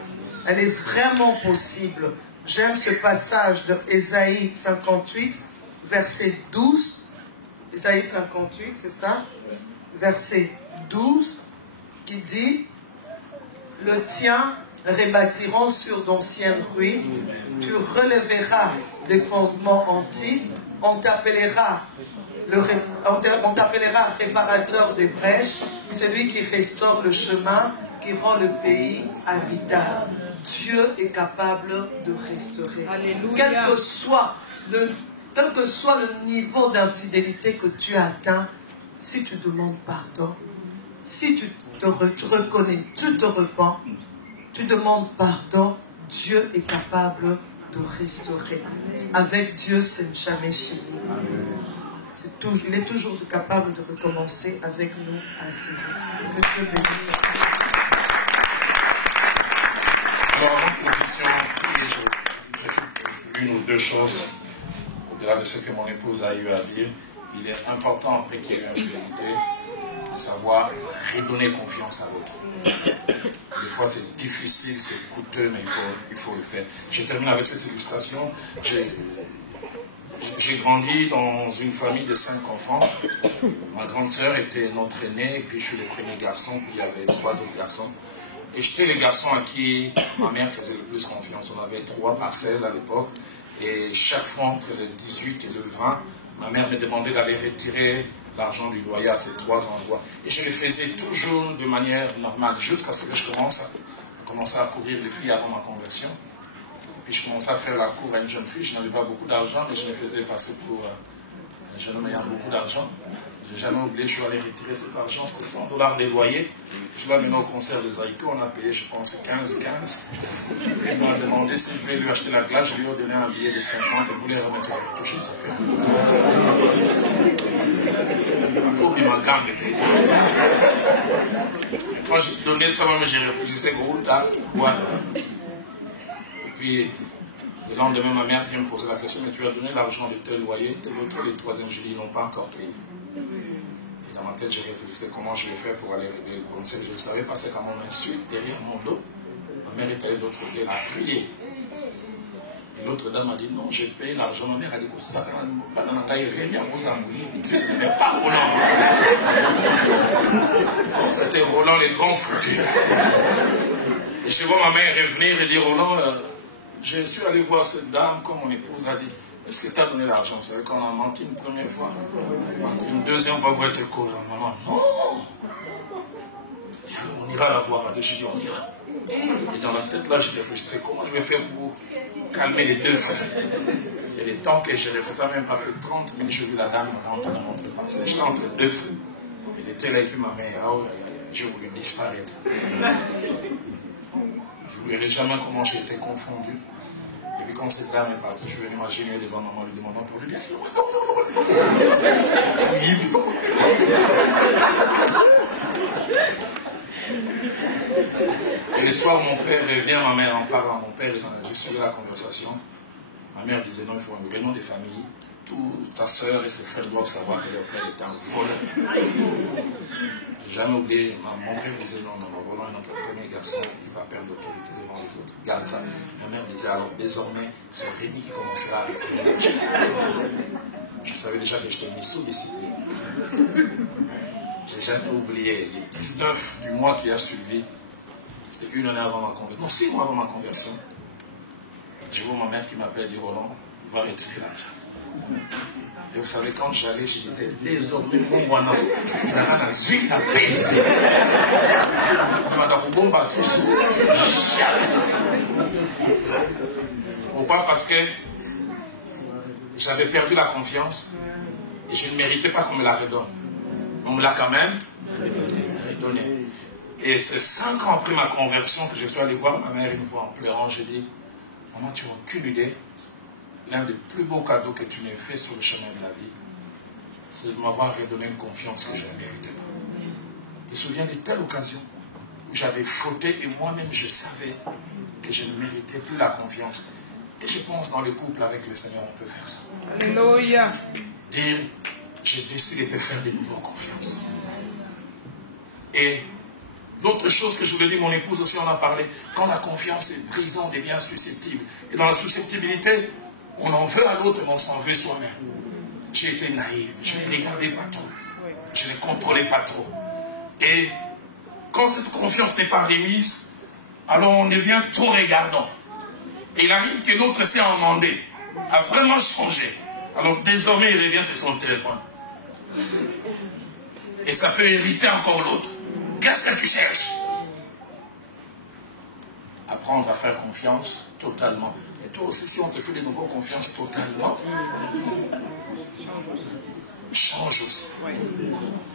Elle est vraiment possible. J'aime ce passage de Ésaïe 58, verset 12. Ésaïe 58, c'est ça? Verset 12, qui dit, « Le tien rebâtiront sur d'anciennes ruines, tu relèveras des fondements antiques, on t'appellera réparateur des brèches, celui qui restaure le chemin, qui rend le pays habitable. » Dieu est capable de restaurer. Alléluia. Quel que soit le niveau d'infidélité que tu atteins, si tu demandes pardon, si tu reconnais, tu te repens, tu demandes pardon, Dieu est capable de restaurer. Avec Dieu, ce n'est jamais fini. Il est toujours capable de recommencer avec nous à zéro. Que Dieu bénisse. Alors, avant que nous puissions prier, j'ajoute une ou deux choses. Au-delà de ce que mon épouse a eu à dire, il est important, après qu'il y ait eu infidélité, de savoir redonner confiance à l'autre. Des fois, c'est difficile, c'est coûteux, mais il faut le faire. Je termine avec cette illustration. J'ai grandi dans une famille de 5 enfants. Ma grande sœur était notre aînée, puis je suis le premier garçon, puis il y avait 3 autres garçons. Et j'étais le garçon à qui ma mère faisait le plus confiance. On avait 3 parcelles à l'époque. Et chaque fois entre le 18 et le 20, ma mère me demandait d'aller retirer l'argent du loyer à ces 3 endroits. Et je le faisais toujours de manière normale, jusqu'à ce que je commençais à courir les filles avant ma conversion. Puis je commençais à faire la cour à une jeune fille. Je n'avais pas beaucoup d'argent, mais je me faisais passer pour un jeune homme ayant beaucoup d'argent. Je n'ai jamais oublié, je suis allé retirer cet argent, c'était 100 $ des loyers. Je l'ai amené au concert des Aïko, on a payé, je pense, 15. Elle m'a demandé s'il voulait lui acheter la glace, je lui ai donné un billet de 50, elle voulait remettre la retouche, ça fait. Il faut qu'il m'entende. Quand j'ai donné ça, moi, j'ai réfléchissé, gros, là, voilà. Et puis, le lendemain, ma mère vient me poser la question, mais tu as donné l'argent de tel loyer, tel autre, les 3e, je dis, ils n'ont pas encore payé. Et dans ma tête, j'ai réfléchi comment je vais faire pour aller régler le conseil. Je ne savais pas, c'est qu'à mon insu, derrière mon dos, ma mère est allée de l'autre côté, elle a prié. Et l'autre dame m'a dit, non, j'ai payé l'argent. Ma mère a dit, ça, mais pas Roland. C'était Roland, les grands foutus. Et je vois ma mère revenir et dire, Roland, je suis allé voir cette dame, comme mon épouse a dit, est-ce que tu as donné l'argent? Vous savez qu'on a menti une première fois, une deuxième fois pour être cohérent. Maman, non. On ira la voir là-dessus, je dis, on ira. Et dans la tête, là, je réfléchissais, comment je vais faire pour calmer les 2 frères? Et le temps que j'ai réfléchi, ça n'a même pas fait 30 minutes, je vis la dame rentrer dans notre parcelle. J'étais entre 2 frères. Elle était là, et puis ma mère, j'ai voulu disparaître. Je n'oublierai jamais comment j'ai été confondu. Et puis quand cette dame est partie, je vais m'imaginer devant maman, lui demandant pour lui dire Et le soir, mon père revient, ma mère en parle à mon père, j'ai suivi la conversation. Ma mère disait non, il faut un vrai nom de famille. Toute sa soeur et ses frères doivent savoir que leur frère était un voleur. J'ai jamais oublié, mon père disait non, Roland est notre premier garçon, il va perdre l'autorité devant les autres. Garde ça. Ma mère disait alors désormais, c'est Rémi qui commençait à retirer l'argent. Je savais déjà que j'étais mis sous discipline. Je n'ai jamais oublié les 19 du mois qui a suivi. C'était 1 année avant ma conversion. Non, 6 mois avant ma conversion. Je vois ma mère qui m'appelle et dit Roland, va retirer l'argent. Et vous savez, quand j'allais, je disais, désormais, mon guano, ça va dans une peste. Pourquoi? Parce que j'avais perdu la confiance et je ne méritais pas qu'on me la redonne. On me l'a quand même redonnée. Et c'est 5 ans après ma conversion que je suis allé voir ma mère une fois en pleurant. J'ai dit, maman, tu n'as aucune idée. L'un des plus beaux cadeaux que tu m'aies fait sur le chemin de la vie, c'est de m'avoir redonné une confiance que je ne méritais pas. Tu te souviens de telle occasion où j'avais fauté et moi-même je savais que je ne méritais plus la confiance. Et je pense dans le couple avec le Seigneur, on peut faire ça. Alléluia. Dire, j'ai décidé de faire de nouveau confiance. Et l'autre chose que je voulais dire, mon épouse aussi en a parlé, quand la confiance est brisée, on devient susceptible. Et dans la susceptibilité, on en veut à l'autre, mais on s'en veut soi-même. J'ai été naïf, je ne regardais pas trop, je ne contrôlais pas trop. Et quand cette confiance n'est pas remise, alors on devient trop regardant. Et il arrive que l'autre s'est amendé, a vraiment changé. Alors désormais, il revient sur son téléphone. Et ça peut irriter encore l'autre. Qu'est-ce que tu cherches? Apprendre à faire confiance totalement. Et toi aussi, si on te fait de nouveau confiance totalement, change aussi.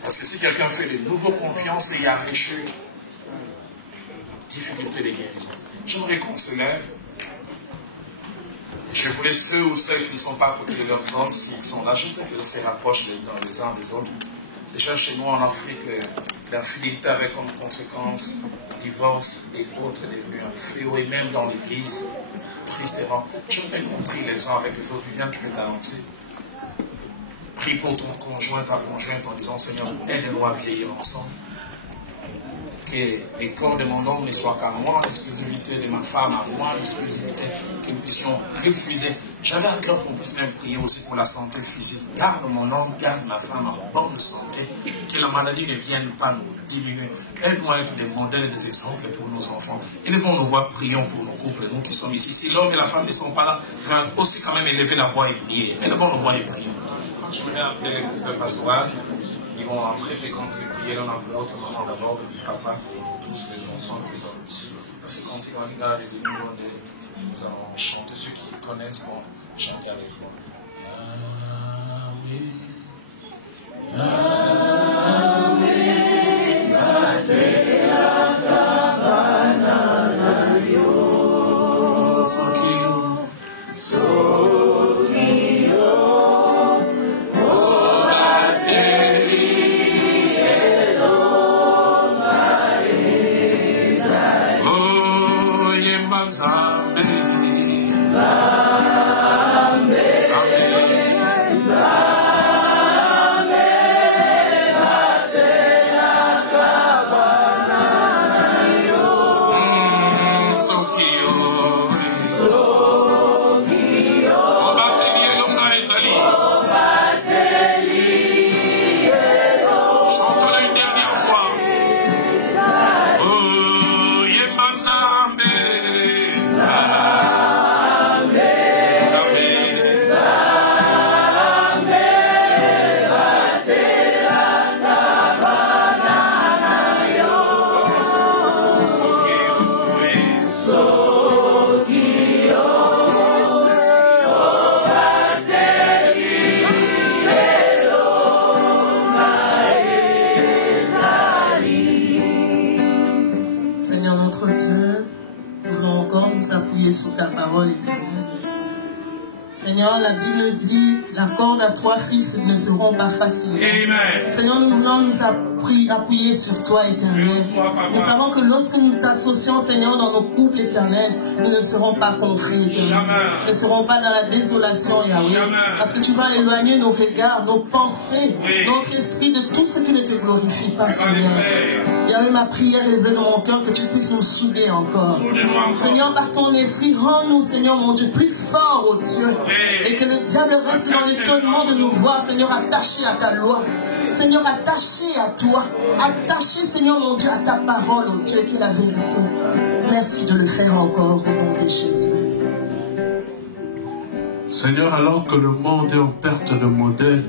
Parce que si quelqu'un fait de nouveau confiance et il y a réchue, difficulté de guérison. J'aimerais qu'on se lève. Je voulais ceux ou ceux qui ne sont pas à côté de leurs hommes, s'ils sont là, je veux qu'ils se rapprochent les uns des autres. Déjà chez nous en Afrique, l'infidélité avait comme conséquence divorce et autres est devenu un fléau, et même dans l'église, tristement. Je voudrais qu'on prie les uns avec les autres. Viens, tu peux t'annoncer. Prie pour ton conjoint, ta conjointe en disant Seigneur, aide-nous à vieillir ensemble. que les corps de mon homme ne soient qu'à moi, l'exclusivité de ma femme à moi, l'exclusivité que nous puissions refuser. J'avais à cœur qu'on puisse même prier aussi pour la santé physique. Garde mon homme, garde ma femme en bonne santé, que la maladie ne vienne pas nous diminuer. Aide-moi à être des modèles et des exemples pour nos enfants. Élevons nos voix, prions pour nos couples, nous qui sommes ici. Si l'homme et la femme ne sont pas là, il va aussi quand même élever la voix et prier. Élevons nos voix et prions. Je voulais appeler le pastoral. Ils vont après ces continuer à prier l'un après l'autre, maman d'abord, puis papa, tous les enfants qui sont ici. Parce que quand ils vont regarder les millions nous allons chanter. Ceux qui connaissent vont chanter avec moi. Sur ta parole éternelle. Seigneur, la Bible dit, la corde à 3 fils ne seront pas facilement. Amen. Seigneur, nous voulons nous appuyer sur toi, éternel. Nous savons que lorsque nous t'associons, Seigneur, dans nos couples éternels, nous ne serons pas confus, éternel. Nous ne serons pas dans la désolation, Yahweh. Parce que tu vas éloigner nos regards, nos pensées, notre esprit de tout ce qui ne te glorifie pas, Seigneur. Yahweh, ma prière est levée dans mon cœur que tu puisses nous souder encore. Seigneur, par ton esprit, rends-nous, Seigneur, mon Dieu, plus fort, oh Dieu. Et que le diable reste dans l'étonnement de nous voir, Seigneur, attachés à ta loi. Seigneur, attachés à toi. Attachés, Seigneur, mon Dieu, à ta parole, oh Dieu, qui est la vérité. Merci de le faire encore, au nom de Jésus. Seigneur, alors que le monde est en perte de modèle,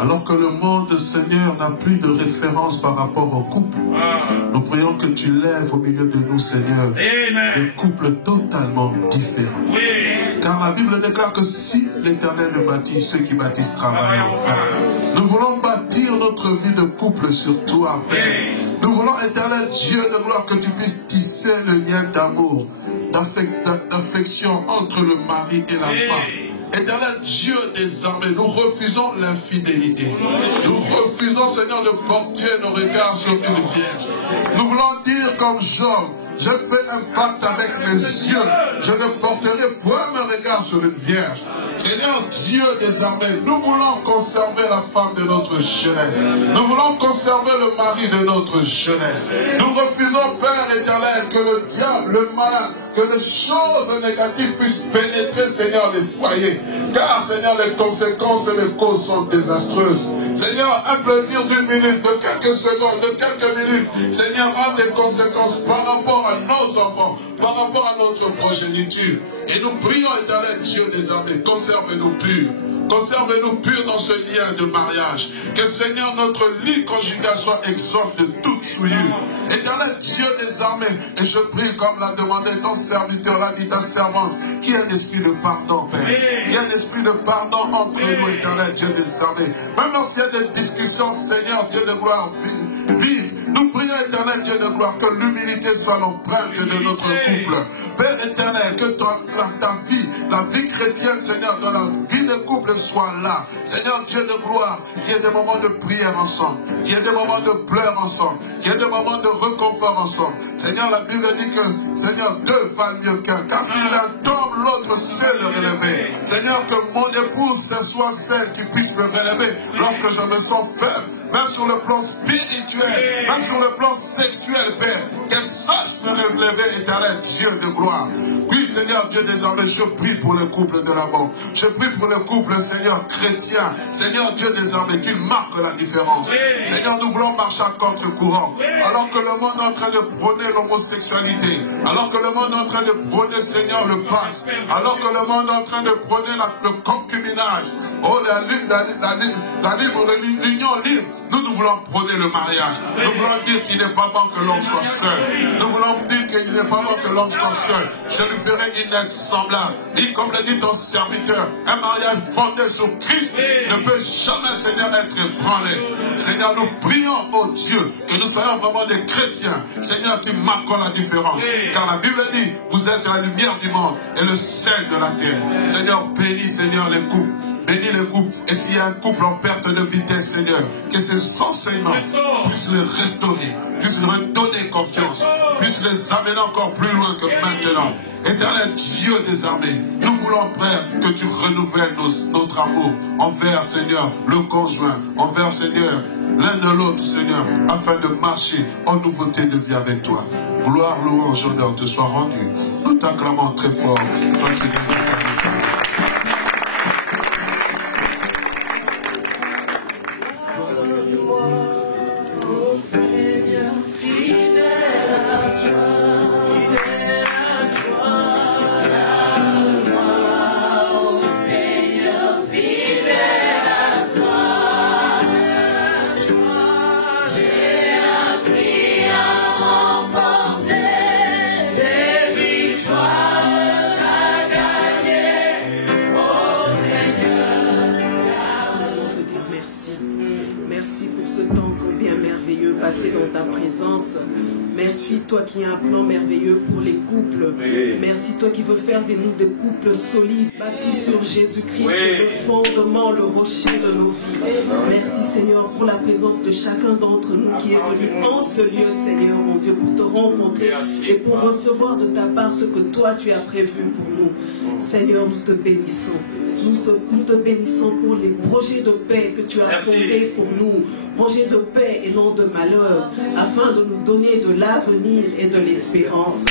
alors que le monde, Seigneur, n'a plus de référence par rapport au couple, nous prions que tu lèves au milieu de nous, Seigneur, des couples totalement différents. Car la Bible déclare que si l'Éternel le bâtit, ceux qui bâtissent travaillent en vain. Nous voulons bâtir notre vie de couple sur toi, Père. Nous voulons, Éternel Dieu de gloire, que tu puisses tisser le lien d'amour, d'affection entre le mari et la femme. Éternel Dieu des armées, nous refusons l'infidélité. Nous refusons, Seigneur, de porter nos regards sur une vierge. Nous voulons dire comme Job, je fais un pacte avec mes yeux, je ne porterai point mes regards sur une vierge. Seigneur Dieu des armées, nous voulons conserver la femme de notre jeunesse. Nous voulons conserver le mari de notre jeunesse. Nous refusons, Père éternel, que le diable, le malin, que les choses négatives puissent pénétrer, Seigneur, les foyers. Car, Seigneur, les conséquences et les causes sont désastreuses. Seigneur, un plaisir d'une minute, de quelques secondes, de quelques minutes, Seigneur, a des conséquences par rapport à nos enfants, par rapport à notre progéniture. Et nous prions, éternel Dieu des armées, conserve-nous purs. Conserve-nous purs dans ce lien de mariage. Que, Seigneur, notre lit conjugal soit exempt de toute souillure. Éternel Dieu des armées, et je prie comme l'a demandé ton serviteur, l'a dit ta servante, qu'il y ait un esprit de pardon, Père. Qu'il y ait un esprit de pardon entre nous, éternel Dieu des armées. Même lorsqu'il y a des discussions, Seigneur, Dieu de gloire, vive. Nous prions, éternel Dieu de gloire, que l'humilité soit l'empreinte de notre couple. Père éternel, que ta vie, la vie chrétienne, Seigneur, dans la vie de couple soit là. Seigneur Dieu de gloire, qu'il y ait des moments de prière ensemble, qu'il y ait des moments de pleurs ensemble, qu'il y ait des moments de réconfort ensemble. Seigneur, la Bible dit que, Seigneur, deux valent mieux qu'un, car si l'un tombe, l'autre sait le relever. Seigneur, que mon épouse, ce soit celle qui puisse me relever lorsque je me sens faible, même sur le plan spirituel, même sur le plan sexuel, Père, qu'elle sache me relever, éternel Dieu de gloire. Oui, Seigneur Dieu, désormais, je prie pour le couple de l'amour. Je prie pour le couple, Seigneur, chrétien. Seigneur Dieu, désormais, qu'il marque la différence. Seigneur, nous voulons marcher à contre-courant. Alors que le monde est en train de prôner l'homosexualité, alors que le monde est en train de prôner, Seigneur, le pacte, alors que le monde est en train de prôner le concubinage, oh, l'union libre, nous voulons prôner le mariage. Nous voulons dire qu'il n'est pas bon que l'homme soit seul. Nous voulons dire qu'il n'est pas bon que l'homme soit seul. Je lui ferai une aide semblable. Et comme le dit ton serviteur, un mariage fondé sur Christ ne peut jamais, Seigneur, être ébranlé. Seigneur, nous prions, oh Dieu, que nous soyons vraiment des chrétiens, Seigneur, qui marquons la différence. Car la Bible dit, vous êtes la lumière du monde et le sel de la terre. Seigneur, bénis, Seigneur, les couples. Bénis les couples. Et s'il y a un couple en perte de vitesse, Seigneur, que ces enseignements puissent les restaurer, puissent leur redonner confiance, puissent les amener encore plus loin que maintenant. Éternel Dieu des armées, nous voulons, Père, que tu renouvelles notre amour envers, Seigneur, le conjoint, envers, Seigneur, l'un de l'autre, Seigneur, afin de marcher en nouveauté de vie avec toi. Gloire, louange, honneur te soit rendu. Nous t'acclamons très fort, toi qui es Seigneur, fidèle à toi, fidèle à toi. Garde-moi, oh Seigneur, fidèle à toi. J'ai appris à remporter tes victoires à gagner, oh Seigneur. Te dire merci. Merci pour ce temps combien merveilleux passé dans ta présence. Merci toi qui as un plan merveilleux pour les couples. Merci toi qui veux faire de nous des couples solides, bâtis sur Jésus-Christ, le fondement, le rocher de nos vies. Merci Seigneur pour la présence de chacun d'entre nous qui est venu en ce lieu, Seigneur mon Dieu, pour te rencontrer et pour recevoir de ta part ce que toi tu as prévu pour nous. Seigneur, nous te bénissons. Nous te bénissons pour les projets de paix que tu as fondés pour nous. Projets de paix et non de malheur, afin de nous donner de l'avenir et de l'espérance.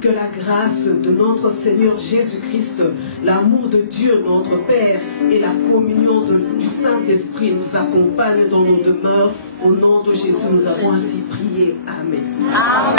Que la grâce de notre Seigneur Jésus-Christ, l'amour de Dieu, notre Père, et la communion du Saint-Esprit nous accompagnent dans nos demeures. Au nom de Jésus, nous avons ainsi prié. Amen. Amen.